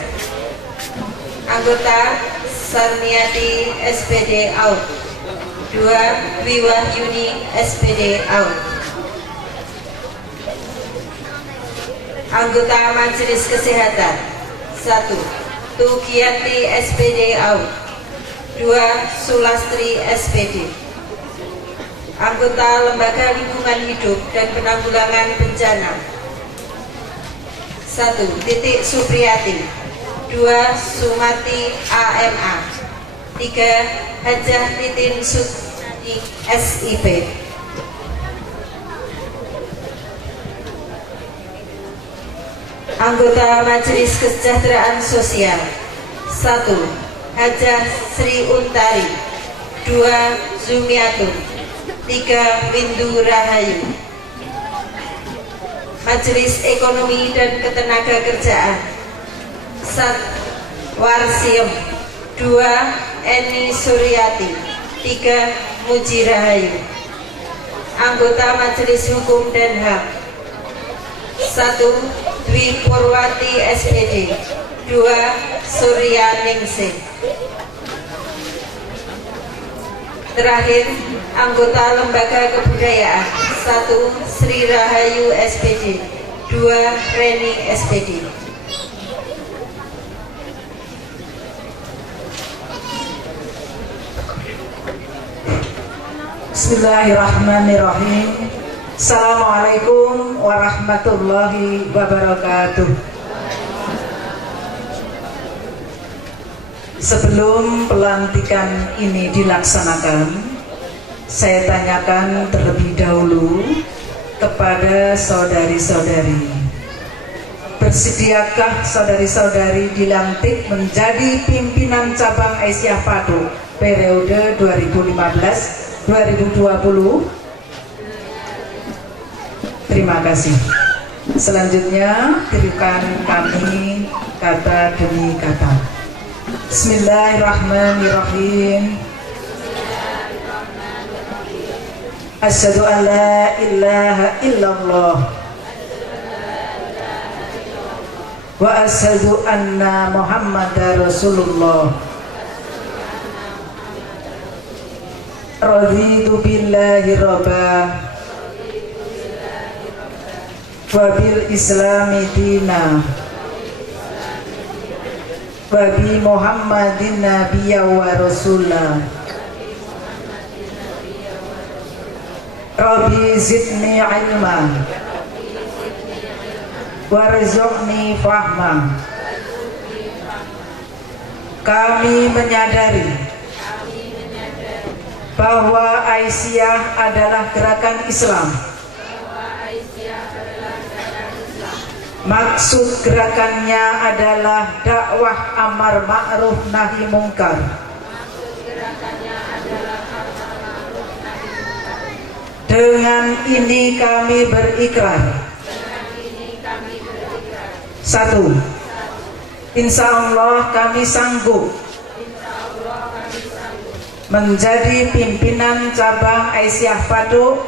anggota Sarmiati SPD Out 2. Wiwahyuni SPD Out. Anggota Majelis Kesehatan 1. Tugiati SPD Out 2. Sulastri SPD. Anggota Lembaga Lingkungan Hidup dan Penanggulangan Bencana 1. Titik Supriyati 2. Sumati AMA 3. Hajah Titin Sutani SIP. Anggota Majelis Kesejahteraan Sosial 1. Hajah Sri Untari 2. Zumiatun 3. Windu Rahayu. Majelis Ekonomi dan Ketenagakerjaan 1. Warsiem 2. Eni Suryati 3. Muji Rahayu. Anggota Majelis Hukum dan HAM 1. Dwi Purwati SPD 2. Surya Ningsih. Terakhir, anggota Lembaga Kebudayaan 1. Sri Rahayu SPD 2. Reni SPD. Bismillahirrahmanirrahim. Assalamualaikum warahmatullahi wabarakatuh. Sebelum pelantikan ini dilaksanakan, saya tanyakan terlebih dahulu kepada saudari-saudari, bersediakah saudari-saudari dilantik menjadi pimpinan cabang Aisyah Padu periode 2015-2020? Terima kasih. Selanjutnya tirukan kami kata demi kata. Bismillahirrahmanirrahim. Asyhadu an la ilaha illallah wa asyhadu anna Muhammadar Rasulullah. Raditu billahi rabba wa bil islami dina wa bi Muhammadin nabiyya wa rasulah. Rabbi zidni ilma warzuqni fahma. Kami menyadari bahwa Aisyah adalah gerakan Islam Maksud gerakannya adalah dakwah amar ma'ruf nahi mungkar. Dengan ini kami berikrar. 1. Insya Allah kami sanggup menjadi pimpinan cabang Aisyah Paduk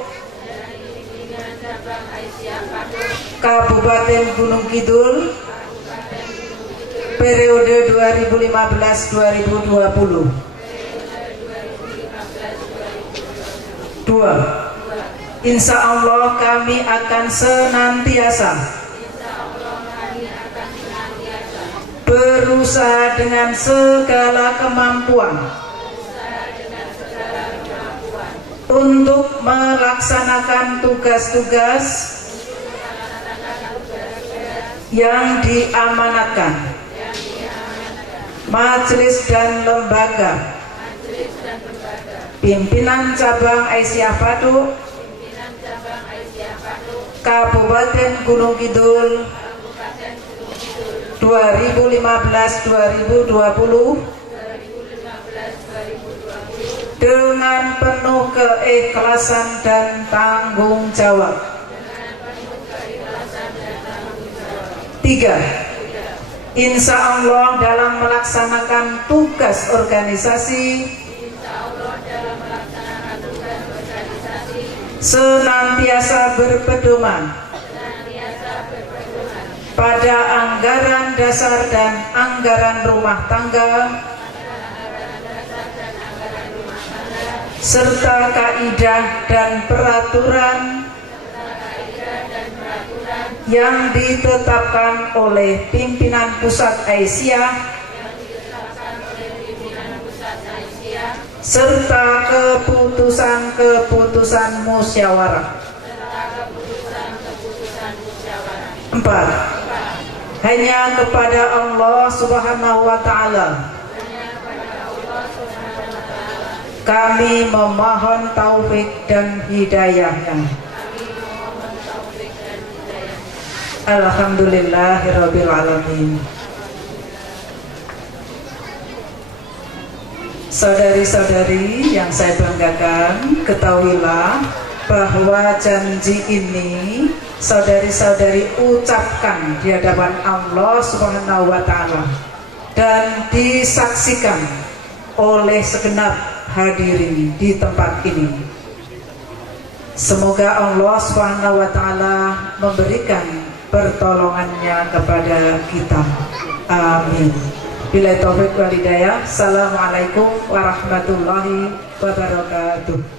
Kabupaten Gunung Kidul periode 2015-2020. 2. Insya Allah kami akan senantiasa berusaha dengan segala kemampuan untuk melaksanakan tugas-tugas yang diamanatkan majelis dan lembaga pimpinan cabang Aisyah Paduk Kabupaten Gunung Kidul 2015-2020 dengan penuh keikhlasan dan tanggung jawab. 3. Insya Allah dalam melaksanakan tugas organisasi senantiasa berpedoman pada anggaran dasar dan anggaran rumah tangga serta kaidah dan peraturan yang ditetapkan oleh pimpinan pusat Aisyah serta keputusan-keputusan musyawarah. 4. Hanya kepada Allah Subhanahu wa Ta'ala kami memohon taufik dan hidayahnya. Alhamdulillahirabbil alamin. Saudari-saudari yang saya banggakan, ketahuilah bahwa janji ini saudari-saudari ucapkan di hadapan Allah Subhanahu wa Ta'ala dan disaksikan oleh segenap hadirin di tempat ini. Semoga Allah Subhanahu wa Ta'ala memberikan pertolongannya kepada kita. Amin. Bila taufik wal hidayah. Assalamualaikum warahmatullahi wabarakatuh.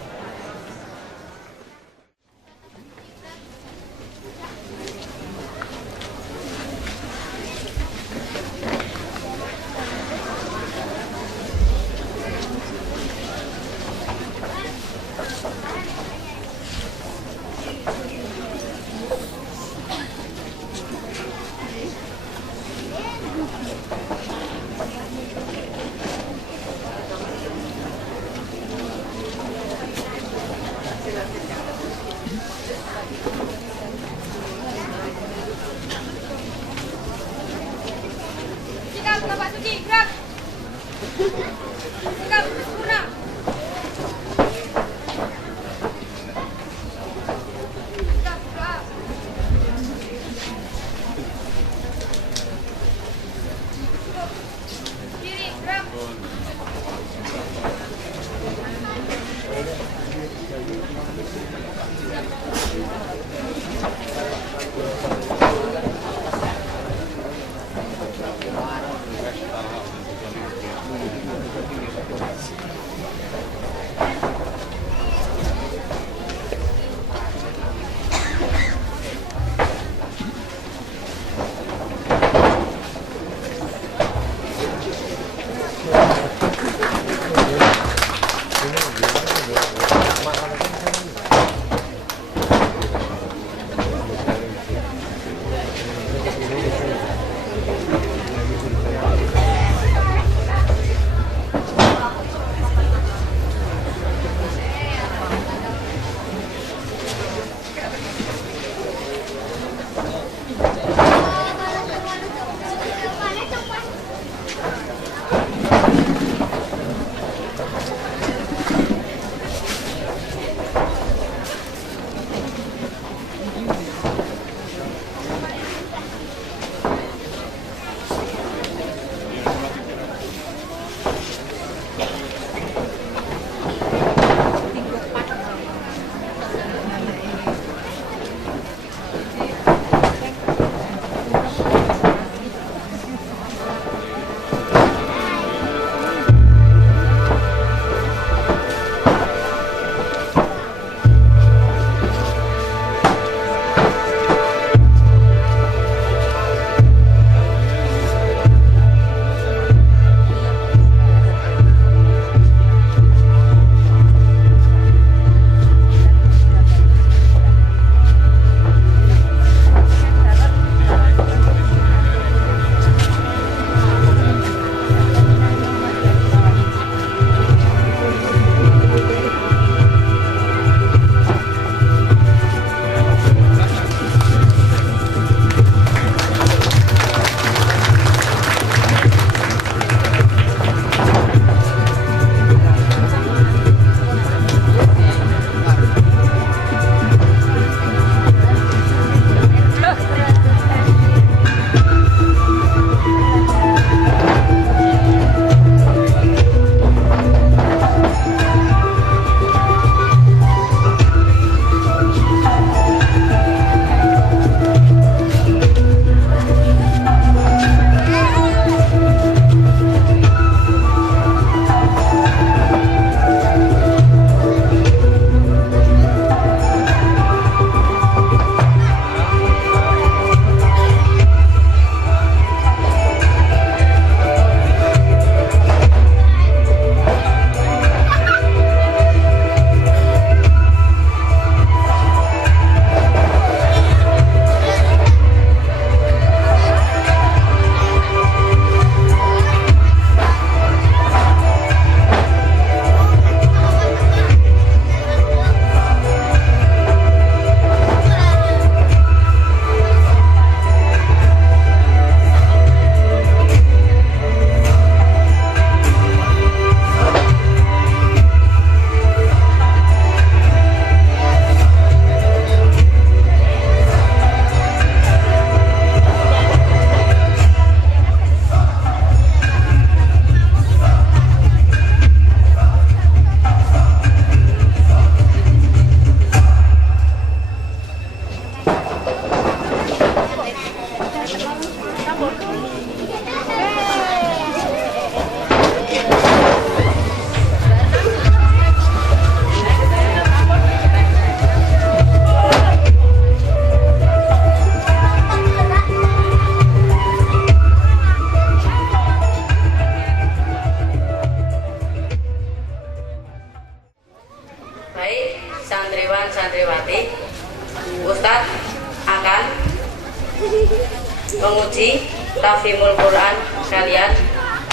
menguji tafhimul Quran kalian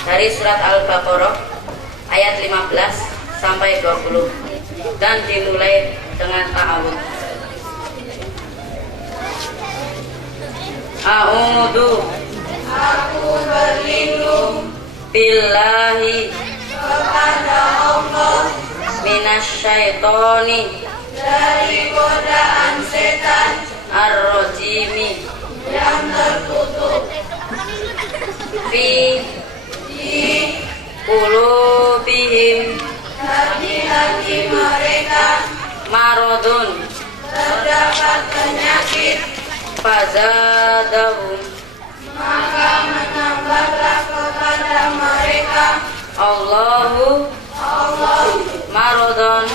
dari surat Al-Baqarah ayat 15 sampai 20 dan dimulai dengan ta'awud. Aku berlindung billahi kepada Allah minasyaitoni dari godaan setan ar-rajimi yang terkutuk fi qulubihim hati-hati mereka maradun terdapat penyakit, fazadahum maka menambahlah kepada mereka Allah maradun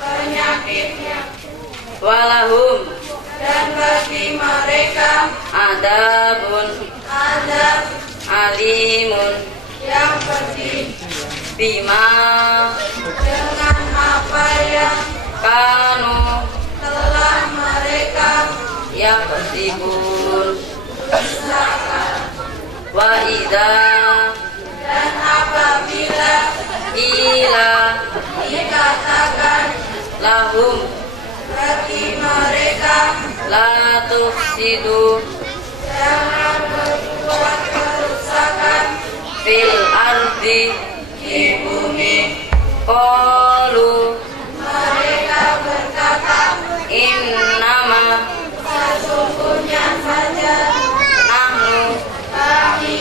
penyakitnya, walahum dan bagi mereka adabun alimun yang pedih bima dengan apa yang kanu telah mereka yang bersibun wa idza dan apabila ila dikatakan lahum bagi mereka la tufsidu jangan berbuat kerusakan fil ardi di bumi, qalu mereka berkata innama sesungguhnya saja nahnu kami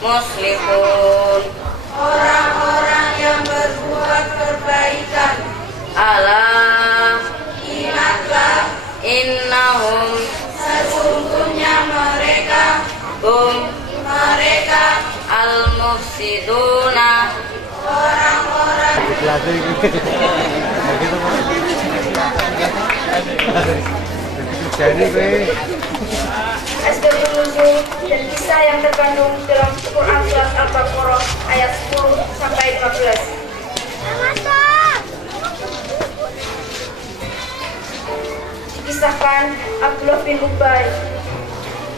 muslihun orang-orang yang berbuat kebaikan. ala Ingatlah innahum sesungguhnya mereka al-mufsiduna orang-orang Asbabun nuzul dan kisah yang terkandung dalam Quran surat Al-Baqarah ayat 10 sampai 15. Dikisahkan Abdullah bin Ubay.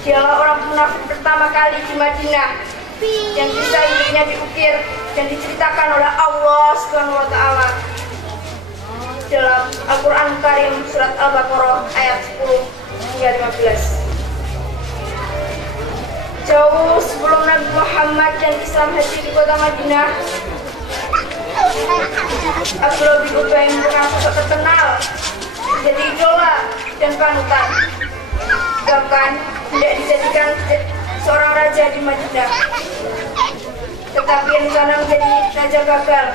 Dialah orang munafik pertama kali di Madinah yang kisah hidupnya diukir dan diceritakan oleh Allah Subhanahu wa taala dalam Al-Quran Karim surat Al-Baqarah ayat 10 hingga 15. Jauh sebelum Nabi Muhammad dan Islam hadir di kota Madinah, Abdullah bin Ubay merupakan sosok terkenal, jadi idola dan panutan. Bahkan tidak dijadikan seorang raja di Madinah, tetapi rencana menjadi raja gagal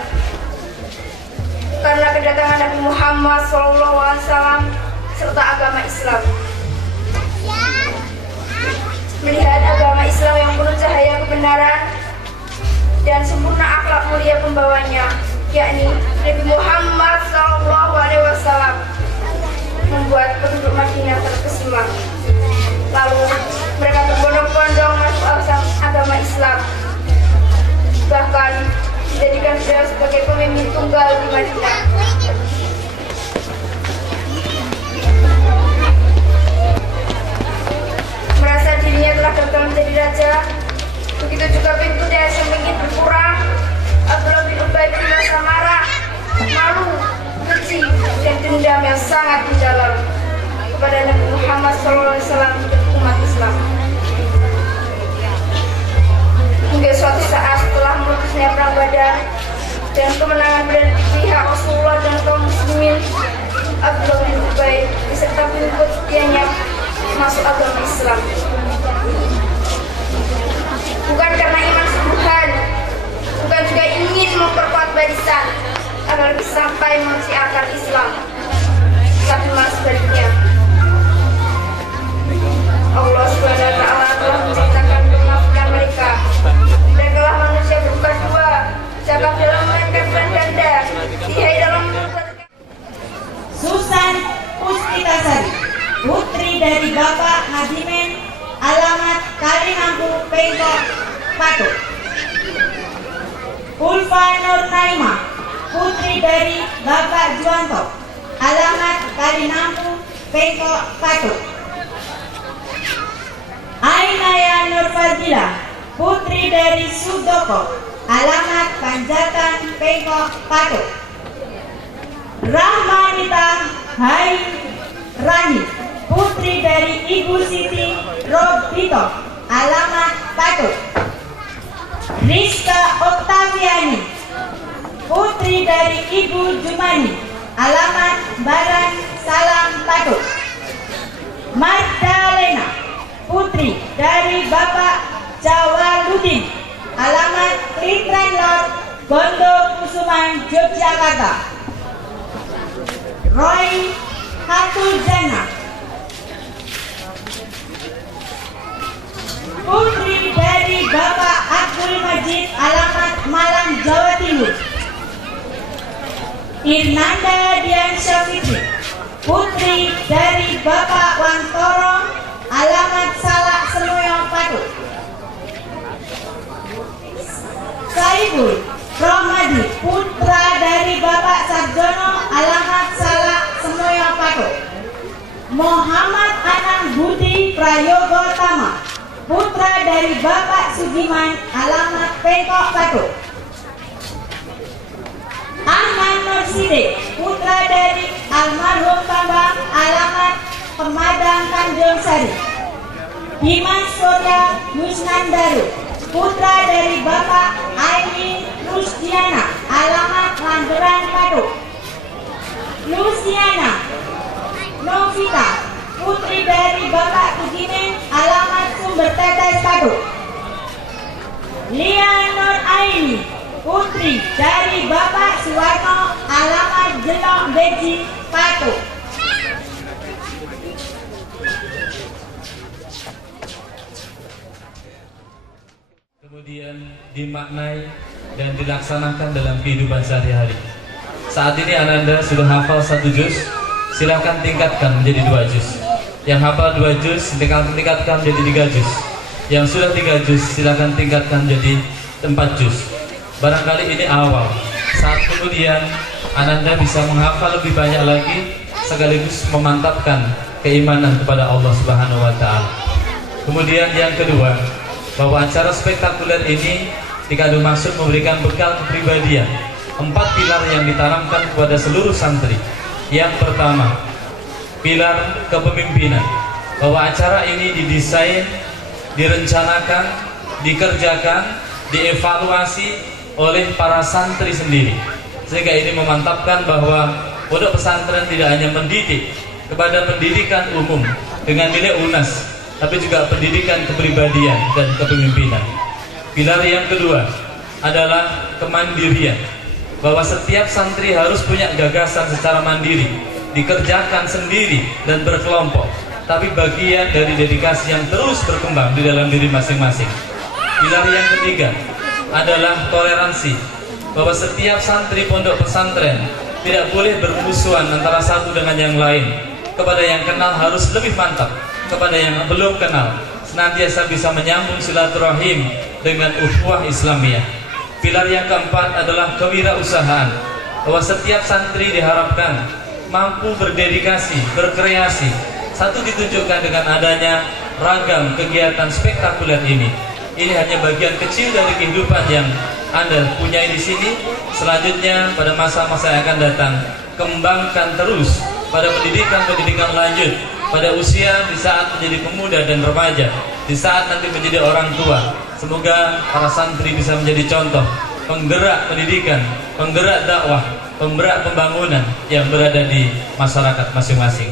karena kedatangan Nabi Muhammad SAW serta agama Islam. Melihat agama Islam yang penuh cahaya kebenaran dan sempurna akhlak mulia pembawanya, yakni Nabi Muhammad SAW, membuat penduduk Madinah terkesima. Lalu mereka berbondong-bondong masuk agama Islam, bahkan dijadikan beliau sebagai pemimpin tunggal di Madinah. Merasa dirinya telah gagal menjadi raja, begitu juga pintu daya semakin berkurang. Abdullah bin Ubay merasa marah, malu, benci, dan dendam yang sangat mendalam kepada Nabi Muhammad SAW dan umat Islam. Hingga suatu saat setelah memutusnya perang Badar dan kemenangan berada di pihak Rasulullah dan kaum muslimin, Abdullah bin Ubay beserta pengikut setianya masuk agama Islam. Bukan karena iman sungguhan, bukan juga ingin memperkuat barisan agar bisa sampai mensiarkan Islam, tapi malah sebaliknya. Allah SWT telah menciptakan kemunafikan mereka dan telah manusia berubah dua, cakap dalam memainkan peran ganda, lihai dalam membuat. Susan Puspitasari, putri dari Bapak Hadimen, alamat Kalinampu, Pengkok, Patuk. Ulfa Nur Naima, putri dari Bapak Juwanto, alamat Kalinampu, Pengkok, Patuk. Fadilah, putri dari Sudoko, alamat Panjatan Pengkok Patok. Rahmanita Hai Rani, putri dari Ibu Siti Robito, alamat Patok. Rizka Oktaviani, putri dari Ibu Jumani, alamat Baran Salam Patok. Magdalena, putri dari Bapak Jawaludin, alamat Klitren Lor, Bondo Kusuman, Yogyakarta. Roy Hatujana, putri dari Bapak Abdul Majid, alamat Malang, Jawa Timur. Irnanda Dian Syafitri, putri dari Bapak Wantoro, alamat Salak Semoyo Patok. Saibul Romadi, putra dari Bapak Sarjono, alamat Salak Semoyo Patok. Muhammad Anang Budi Prayogo Tama, putra dari Bapak Sugiman, alamat Pengkok Patok. Ahmad Nurside, putra dari almarhum Bambang, alamat Pemadang Tanjung Sari. Dimas Surya Yusnandaru, putra dari Bapak Aini Rusdiana, alamat Langgeran Patok. Luciana Novita, putri dari Bapak Tugimen, alamat Sumber Tetes Patok. Lia Nur Aini, putri dari Bapak Suwarno, alamat Jelok Beji Patok. Kemudian dimaknai dan dilaksanakan dalam kehidupan sehari-hari. Saat ini Ananda sudah hafal 1 juz, silakan tingkatkan menjadi 2 juz. Yang hafal 2 juz, tingkatkan menjadi 3 juz. Yang sudah 3 juz, silakan tingkatkan menjadi 4 juz. Barangkali ini awal. Saat kemudian Ananda bisa menghafal lebih banyak lagi, sekaligus memantapkan keimanan kepada Allah Subhanahu wa Ta'ala. Kemudian yang kedua, bahwa acara spektakuler ini dikandung maksud memberikan bekal kepribadian, 4 pilar yang ditanamkan kepada seluruh santri. Yang pertama, pilar kepemimpinan, bahwa acara ini didesain, direncanakan, dikerjakan, dievaluasi oleh para santri sendiri, sehingga ini memantapkan bahwa pondok pesantren tidak hanya mendidik kepada pendidikan umum dengan nilai UNAS, tapi juga pendidikan kepribadian dan kepemimpinan. Pilar yang kedua adalah kemandirian, bahwa setiap santri harus punya gagasan secara mandiri, dikerjakan sendiri dan berkelompok, tapi bagian dari dedikasi yang terus berkembang di dalam diri masing-masing. Pilar yang ketiga adalah toleransi, bahwa setiap santri pondok pesantren tidak boleh bermusuhan antara satu dengan yang lain. Kepada yang kenal harus lebih mantap, kepada yang belum kenal senantiasa bisa menyambung silaturahim dengan ukhuwah Islamiyah. Pilar yang keempat adalah kewirausahaan, bahwa setiap santri diharapkan mampu berdedikasi, berkreasi. Satu ditunjukkan dengan adanya ragam kegiatan spektakuler ini. Ini hanya bagian kecil dari kehidupan yang Anda punyai di sini. Selanjutnya pada masa-masa yang akan datang, kembangkan terus pada pendidikan lanjut, pada usia di saat menjadi pemuda dan remaja, di saat nanti menjadi orang tua. Semoga para santri bisa menjadi contoh penggerak pendidikan, penggerak dakwah, penggerak pembangunan yang berada di masyarakat masing-masing.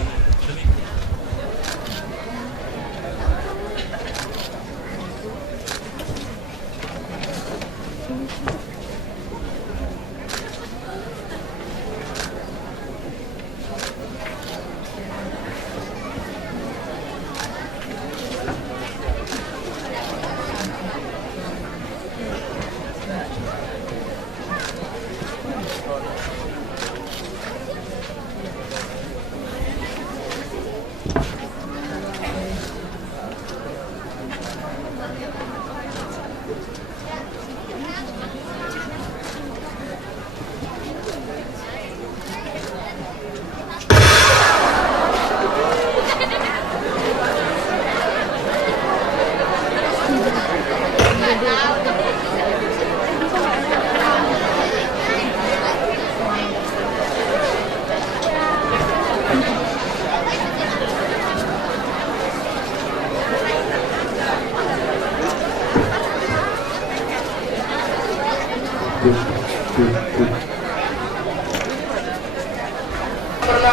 Pernah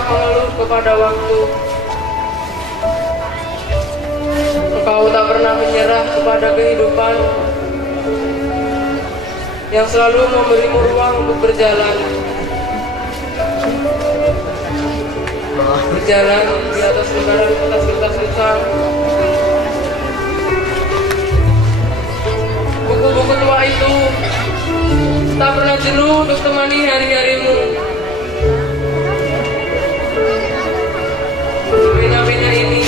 mengeluh kepada waktu. Engkau tak pernah menyerah kepada kehidupan yang selalu memberimu ruang untuk berjalan. Berjalan di atas lembaran kertas-kertas hitam. Buku-buku tua itu tak pernah jenuh untuk temani hari-harimu. Pena-pena ini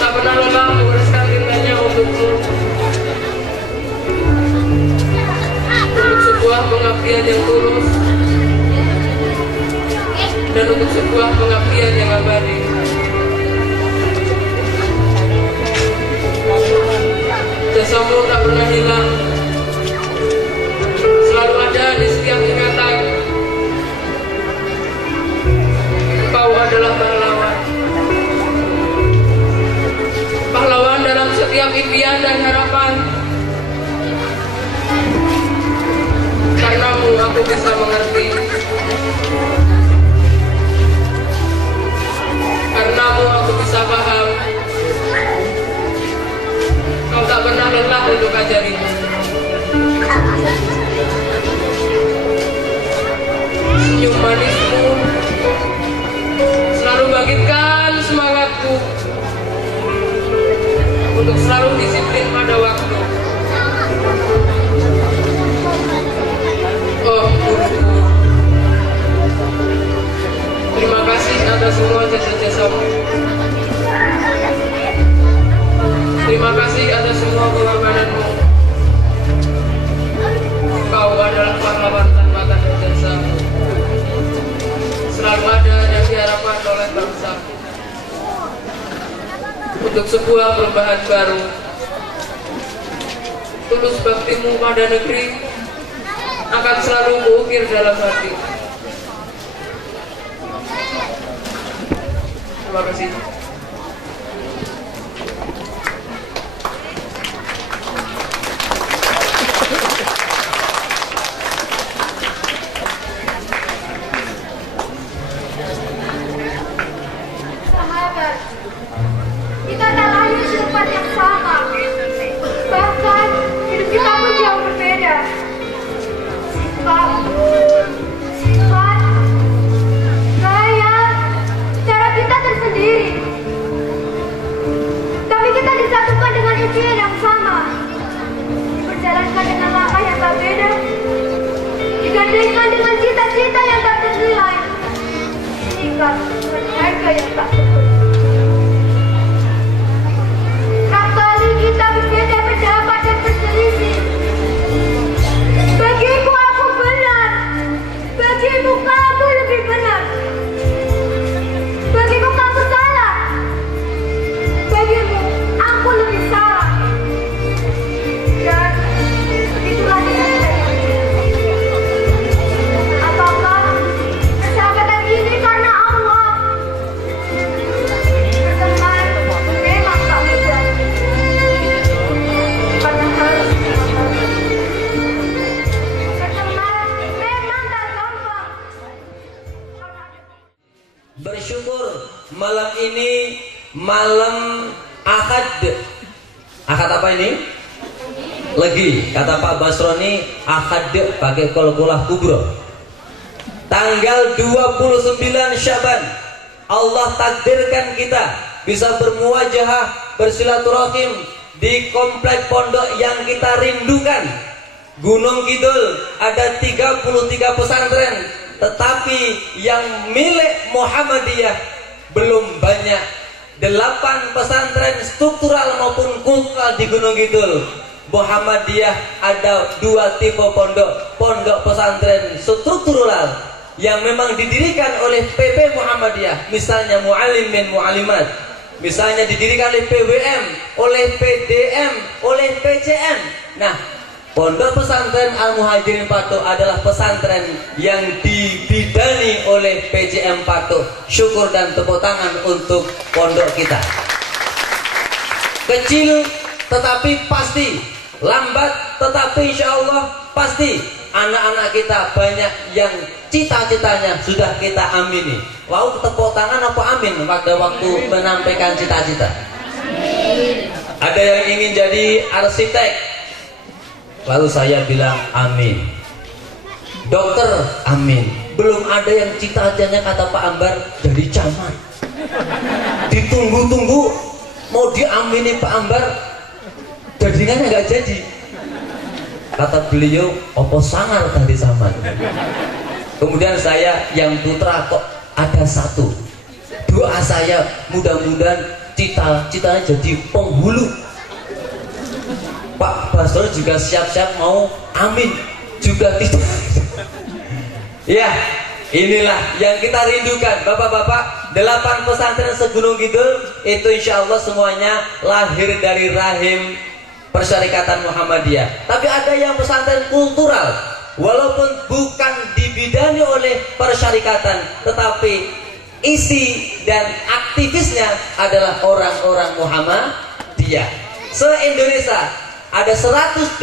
tak pernah lelah menggoreskan tintanya untukmu. Untuk sebuah pengabdian yang tulus dan untuk sebuah pengabdian yang abadi. Jasamu tak pernah hilang, selalu ada di setiap ingatan. Engkau adalah pahlawan. Pahlawan dalam setiap impian dan harapan. Karenamu aku bisa mengerti. Karenamu aku bisa paham. Kau tak pernah lelah untuk ajariku. Senyum manismu selalu bangkitkan semangatku untuk selalu disiplin pada waktu. Oh guruku, terima kasih atas semua jasa-jasamu. Terima kasih atas semua pengorbananmu. Kau adalah pahlawan tanpa tanda jasa, selalu ada dan diharapkan oleh bangsa. Untuk sebuah perubahan baru, tulus baktimu pada negeri akan selalu kuukir dalam hati. Terima kasih. Kita tak lahir di tempat yang sama, bahkan hidup kita pun jauh berbeda. Sifat, gaya, cara kita tersendiri. Tapi kita disatukan dengan impian yang sama, diperjalankan dengan langkah yang tak beda, digandengkan dengan cita-cita yang tak ternilai, diikat dengan harga yang tak terbentuk. Kita berbeda pendapat dan berselisih. Bagiku aku benar, bagimu kamu lebih benar. Bagiku kamu salah, bagimu aku lebih salah. Dan begitulah dengan saya. Apakah persahabatan ini karena Allah? Berteman memang tak mudah. Bersyukur malam ini malam Ahad. Ahad apa ini? Legi. Kata Pak Basroni, Ahad pakai kolkulah kubro. Tanggal 29 Syaban Allah takdirkan kita bisa bermuwajahah, bersilaturahim di komplek pondok yang kita rindukan. Gunung Kidul ada 33 pesantren, tetapi yang milik Muhammadiyah belum banyak. 8 pesantren struktural maupun kultural di Gunung Kidul. Muhammadiyah ada 2 tipe pondok. Pondok pesantren struktural yang memang didirikan oleh PP Muhammadiyah, misalnya mu'alim min mu'alimat. Misalnya didirikan oleh PWM, oleh PDM, oleh PCM. Nah, Pondok Pesantren Al-Muhajirin Patok adalah pesantren yang dibidani oleh PCM Patok. Syukur dan tepuk tangan untuk pondok kita. Kecil tetapi pasti, lambat tetapi insya Allah pasti. Anak-anak kita banyak yang cita-citanya sudah kita amini. Wow, tepuk tangan apa amin pada waktu menyampaikan cita-cita? Ada yang ingin jadi arsitek, lalu saya bilang amin. Dokter, amin. Belum ada yang cita-citanya kata Pak Ambar jadi camat. Ditunggu-tunggu mau diamini Pak Ambar, jadinya nggak jadi. Kata beliau, opo sangar tadi zaman. Kemudian saya yang putra kok ada satu. Doa saya mudah-mudahan cita-citanya jadi penghulu. Pak Basro juga siap-siap mau amin juga tidak. Ya, inilah yang kita rindukan Bapak-bapak. 8 pesantren segunung kidul itu insya Allah semuanya lahir dari rahim Persyarikatan Muhammadiyah. Tapi ada yang pesantren kultural, walaupun bukan dibidani oleh persyarikatan, tetapi isi dan aktivisnya adalah orang-orang Muhammadiyah. Se-Indonesia ada 180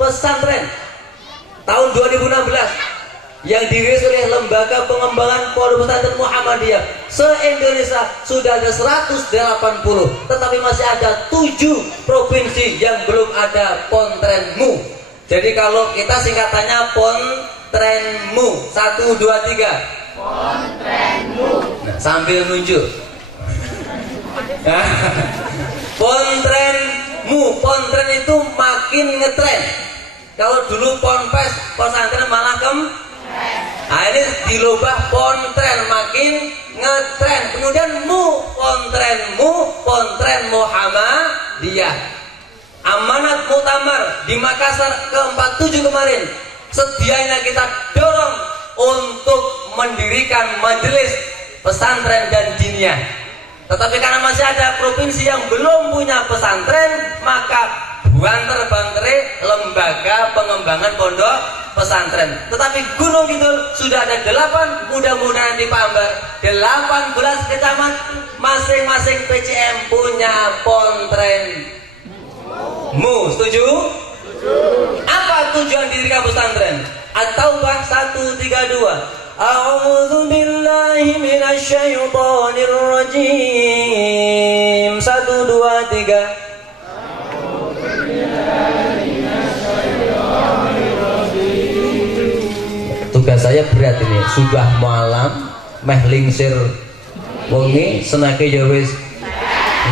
pesantren tahun 2016 yang dirilis oleh Lembaga Pengembangan Pondok Pesantren Muhammadiyah. Se-Indonesia sudah ada 180, tetapi masih ada 7 provinsi yang belum ada Pontrenmu. Jadi kalau kita singkatannya Pontrenmu, 1, 2, 3 Pontrenmu. Nah, sambil nunjuk. Pontrenmu, Pontren itu makin ngetren. Kalau dulu Ponpes, pesantren malah nah ini dilubah Pontren, makin ngetren. Kemudian Pontren Muhammadiyah. Amanat Muktamar di Makassar ke-47 kemarin, sedianya kita dorong untuk mendirikan majelis pesantren dan diniyah. Tetapi karena masih ada provinsi yang belum punya pesantren, maka banter-bantere Lembaga Pengembangan Pondok Pesantren. Tetapi Gunung Kidul sudah ada 8, mudah-mudahan di Pak Ambar 18 kecamatan, masing-masing PCM punya Pontrenmu. Setuju? Apa tujuan dirikan pesantren? At-Taubah 132. A'udzu billahi minasyaitonir rajim. 1, 2, 3. Tugas saya berat ini, sudah malam meh lingsir wengi senake ya wis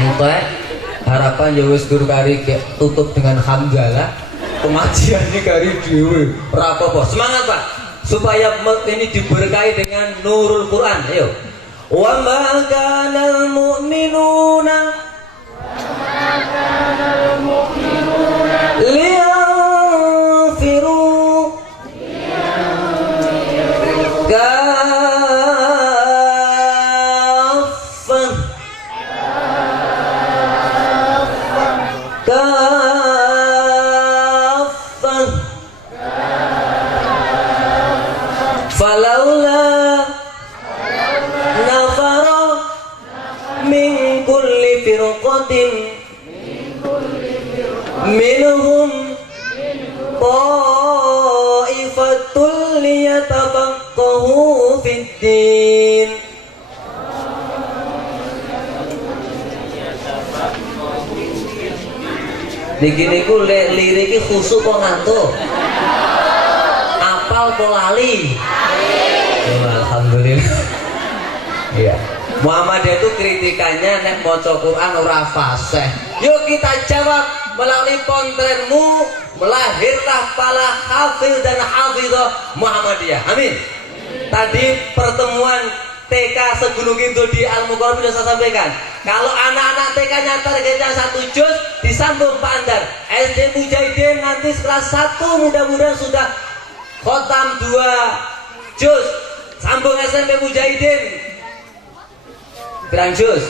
entek, harapan ya wis gur kari tutup dengan hamdalah, pengajian ini kari dhewe ora apa-apa. Semangat Pak, supaya ini diberkahi dengan nurul Quran. Ayo. Wa ma kanal mu'minuna liyanfiru falaula nafara min kulli firqatin minhum ta'ifatul liyatafaqahu fid-din. Niki niku liriki khusuk kok ngantuk. Apal kok lali. Alhamdulillah. Iya. Muhammadiyah itu kritikannya nek maca Quran ora fasih. Yuk kita jawab melalui Pontrenmu, melahirlah para hafiz dan hafizah Muhammadiyah. Amin. Tadi pertemuan TK Segunung Kidul di Al-Mukarram sudah saya sampaikan. Kalau anak-anak TK-nya targetnya 1 juz, disambung Pak Andar. SD Mujahidin nanti kelas 1 mudah-mudahan sudah khotam 2 juz. Sambung SMP Mujahidin. Berang juz?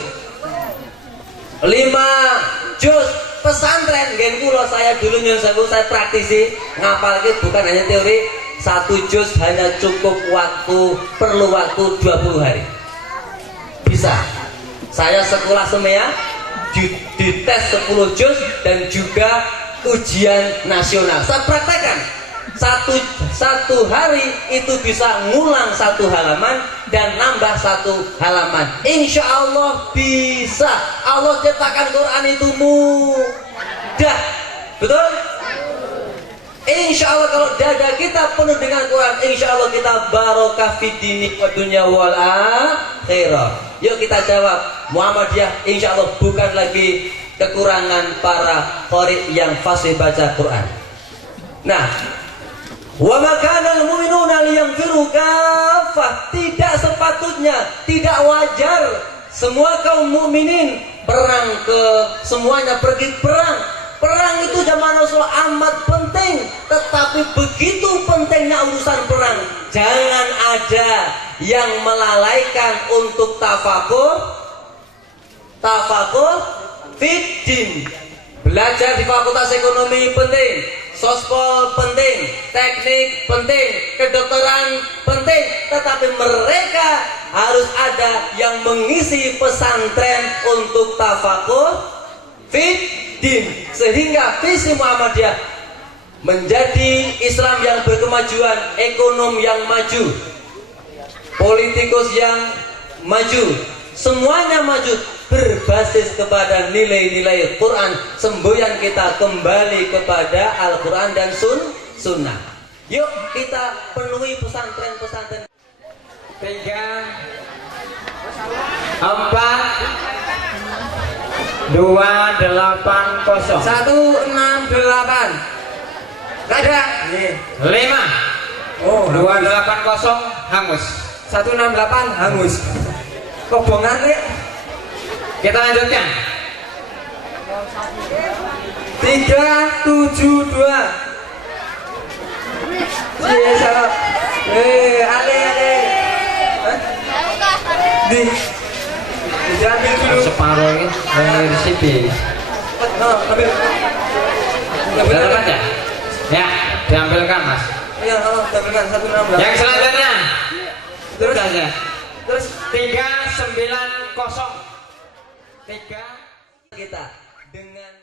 5 juz pesantren gen kula saya dulu nyun sewu saya praktisi ngapal itu bukan hanya teori. 1 juz hanya cukup perlu waktu 20 hari bisa. Saya sekolah semea dites 10 juz dan juga ujian nasional saya praktekkan. Satu hari itu bisa ngulang 1 halaman dan nambah 1 halaman. Insya Allah bisa. Allah ciptakan Quran itu mudah, betul? Insya Allah kalau dada kita penuh dengan Quran, insya Allah kita barokah fid dini wa dunya wal akhirah. Yuk kita jawab, Muhammadiyah insya Allah bukan lagi kekurangan para qari yang fasih baca Quran. Nah, wa makanal mu'minuna liyanfiru kaffah. Tidak sepatutnya, tidak wajar semua kaum mukminin semuanya pergi perang. Perang itu zaman Rasul amat penting, tetapi begitu pentingnya urusan perang, jangan ada yang melalaikan untuk tafakur fiddin. Belajar di fakultas ekonomi penting, sospol penting, teknik penting, kedokteran penting, tetapi mereka harus ada yang mengisi pesantren untuk tafakur fiddin, sehingga visi Muhammadiyah menjadi Islam yang berkemajuan, ekonom yang maju, politikus yang maju, semuanya maju berbasis kepada nilai-nilai Quran. Semboyan kita kembali kepada Al-Quran dan Sunnah. Yuk kita penuhi pesantren-pesantren. 3 4 2 8 0 168. Ada 5 280 hangus. 168 hangus. Kobongan nih. Kita lanjutkan. 372. Ale. Diambil dulu. Separuh ini dari sini. Ambil aja. Ya, diambilkan Mas. Iya, diambilkan 168. Yang selanjutnya. Terus aja. Terus 390. 3 kita dengan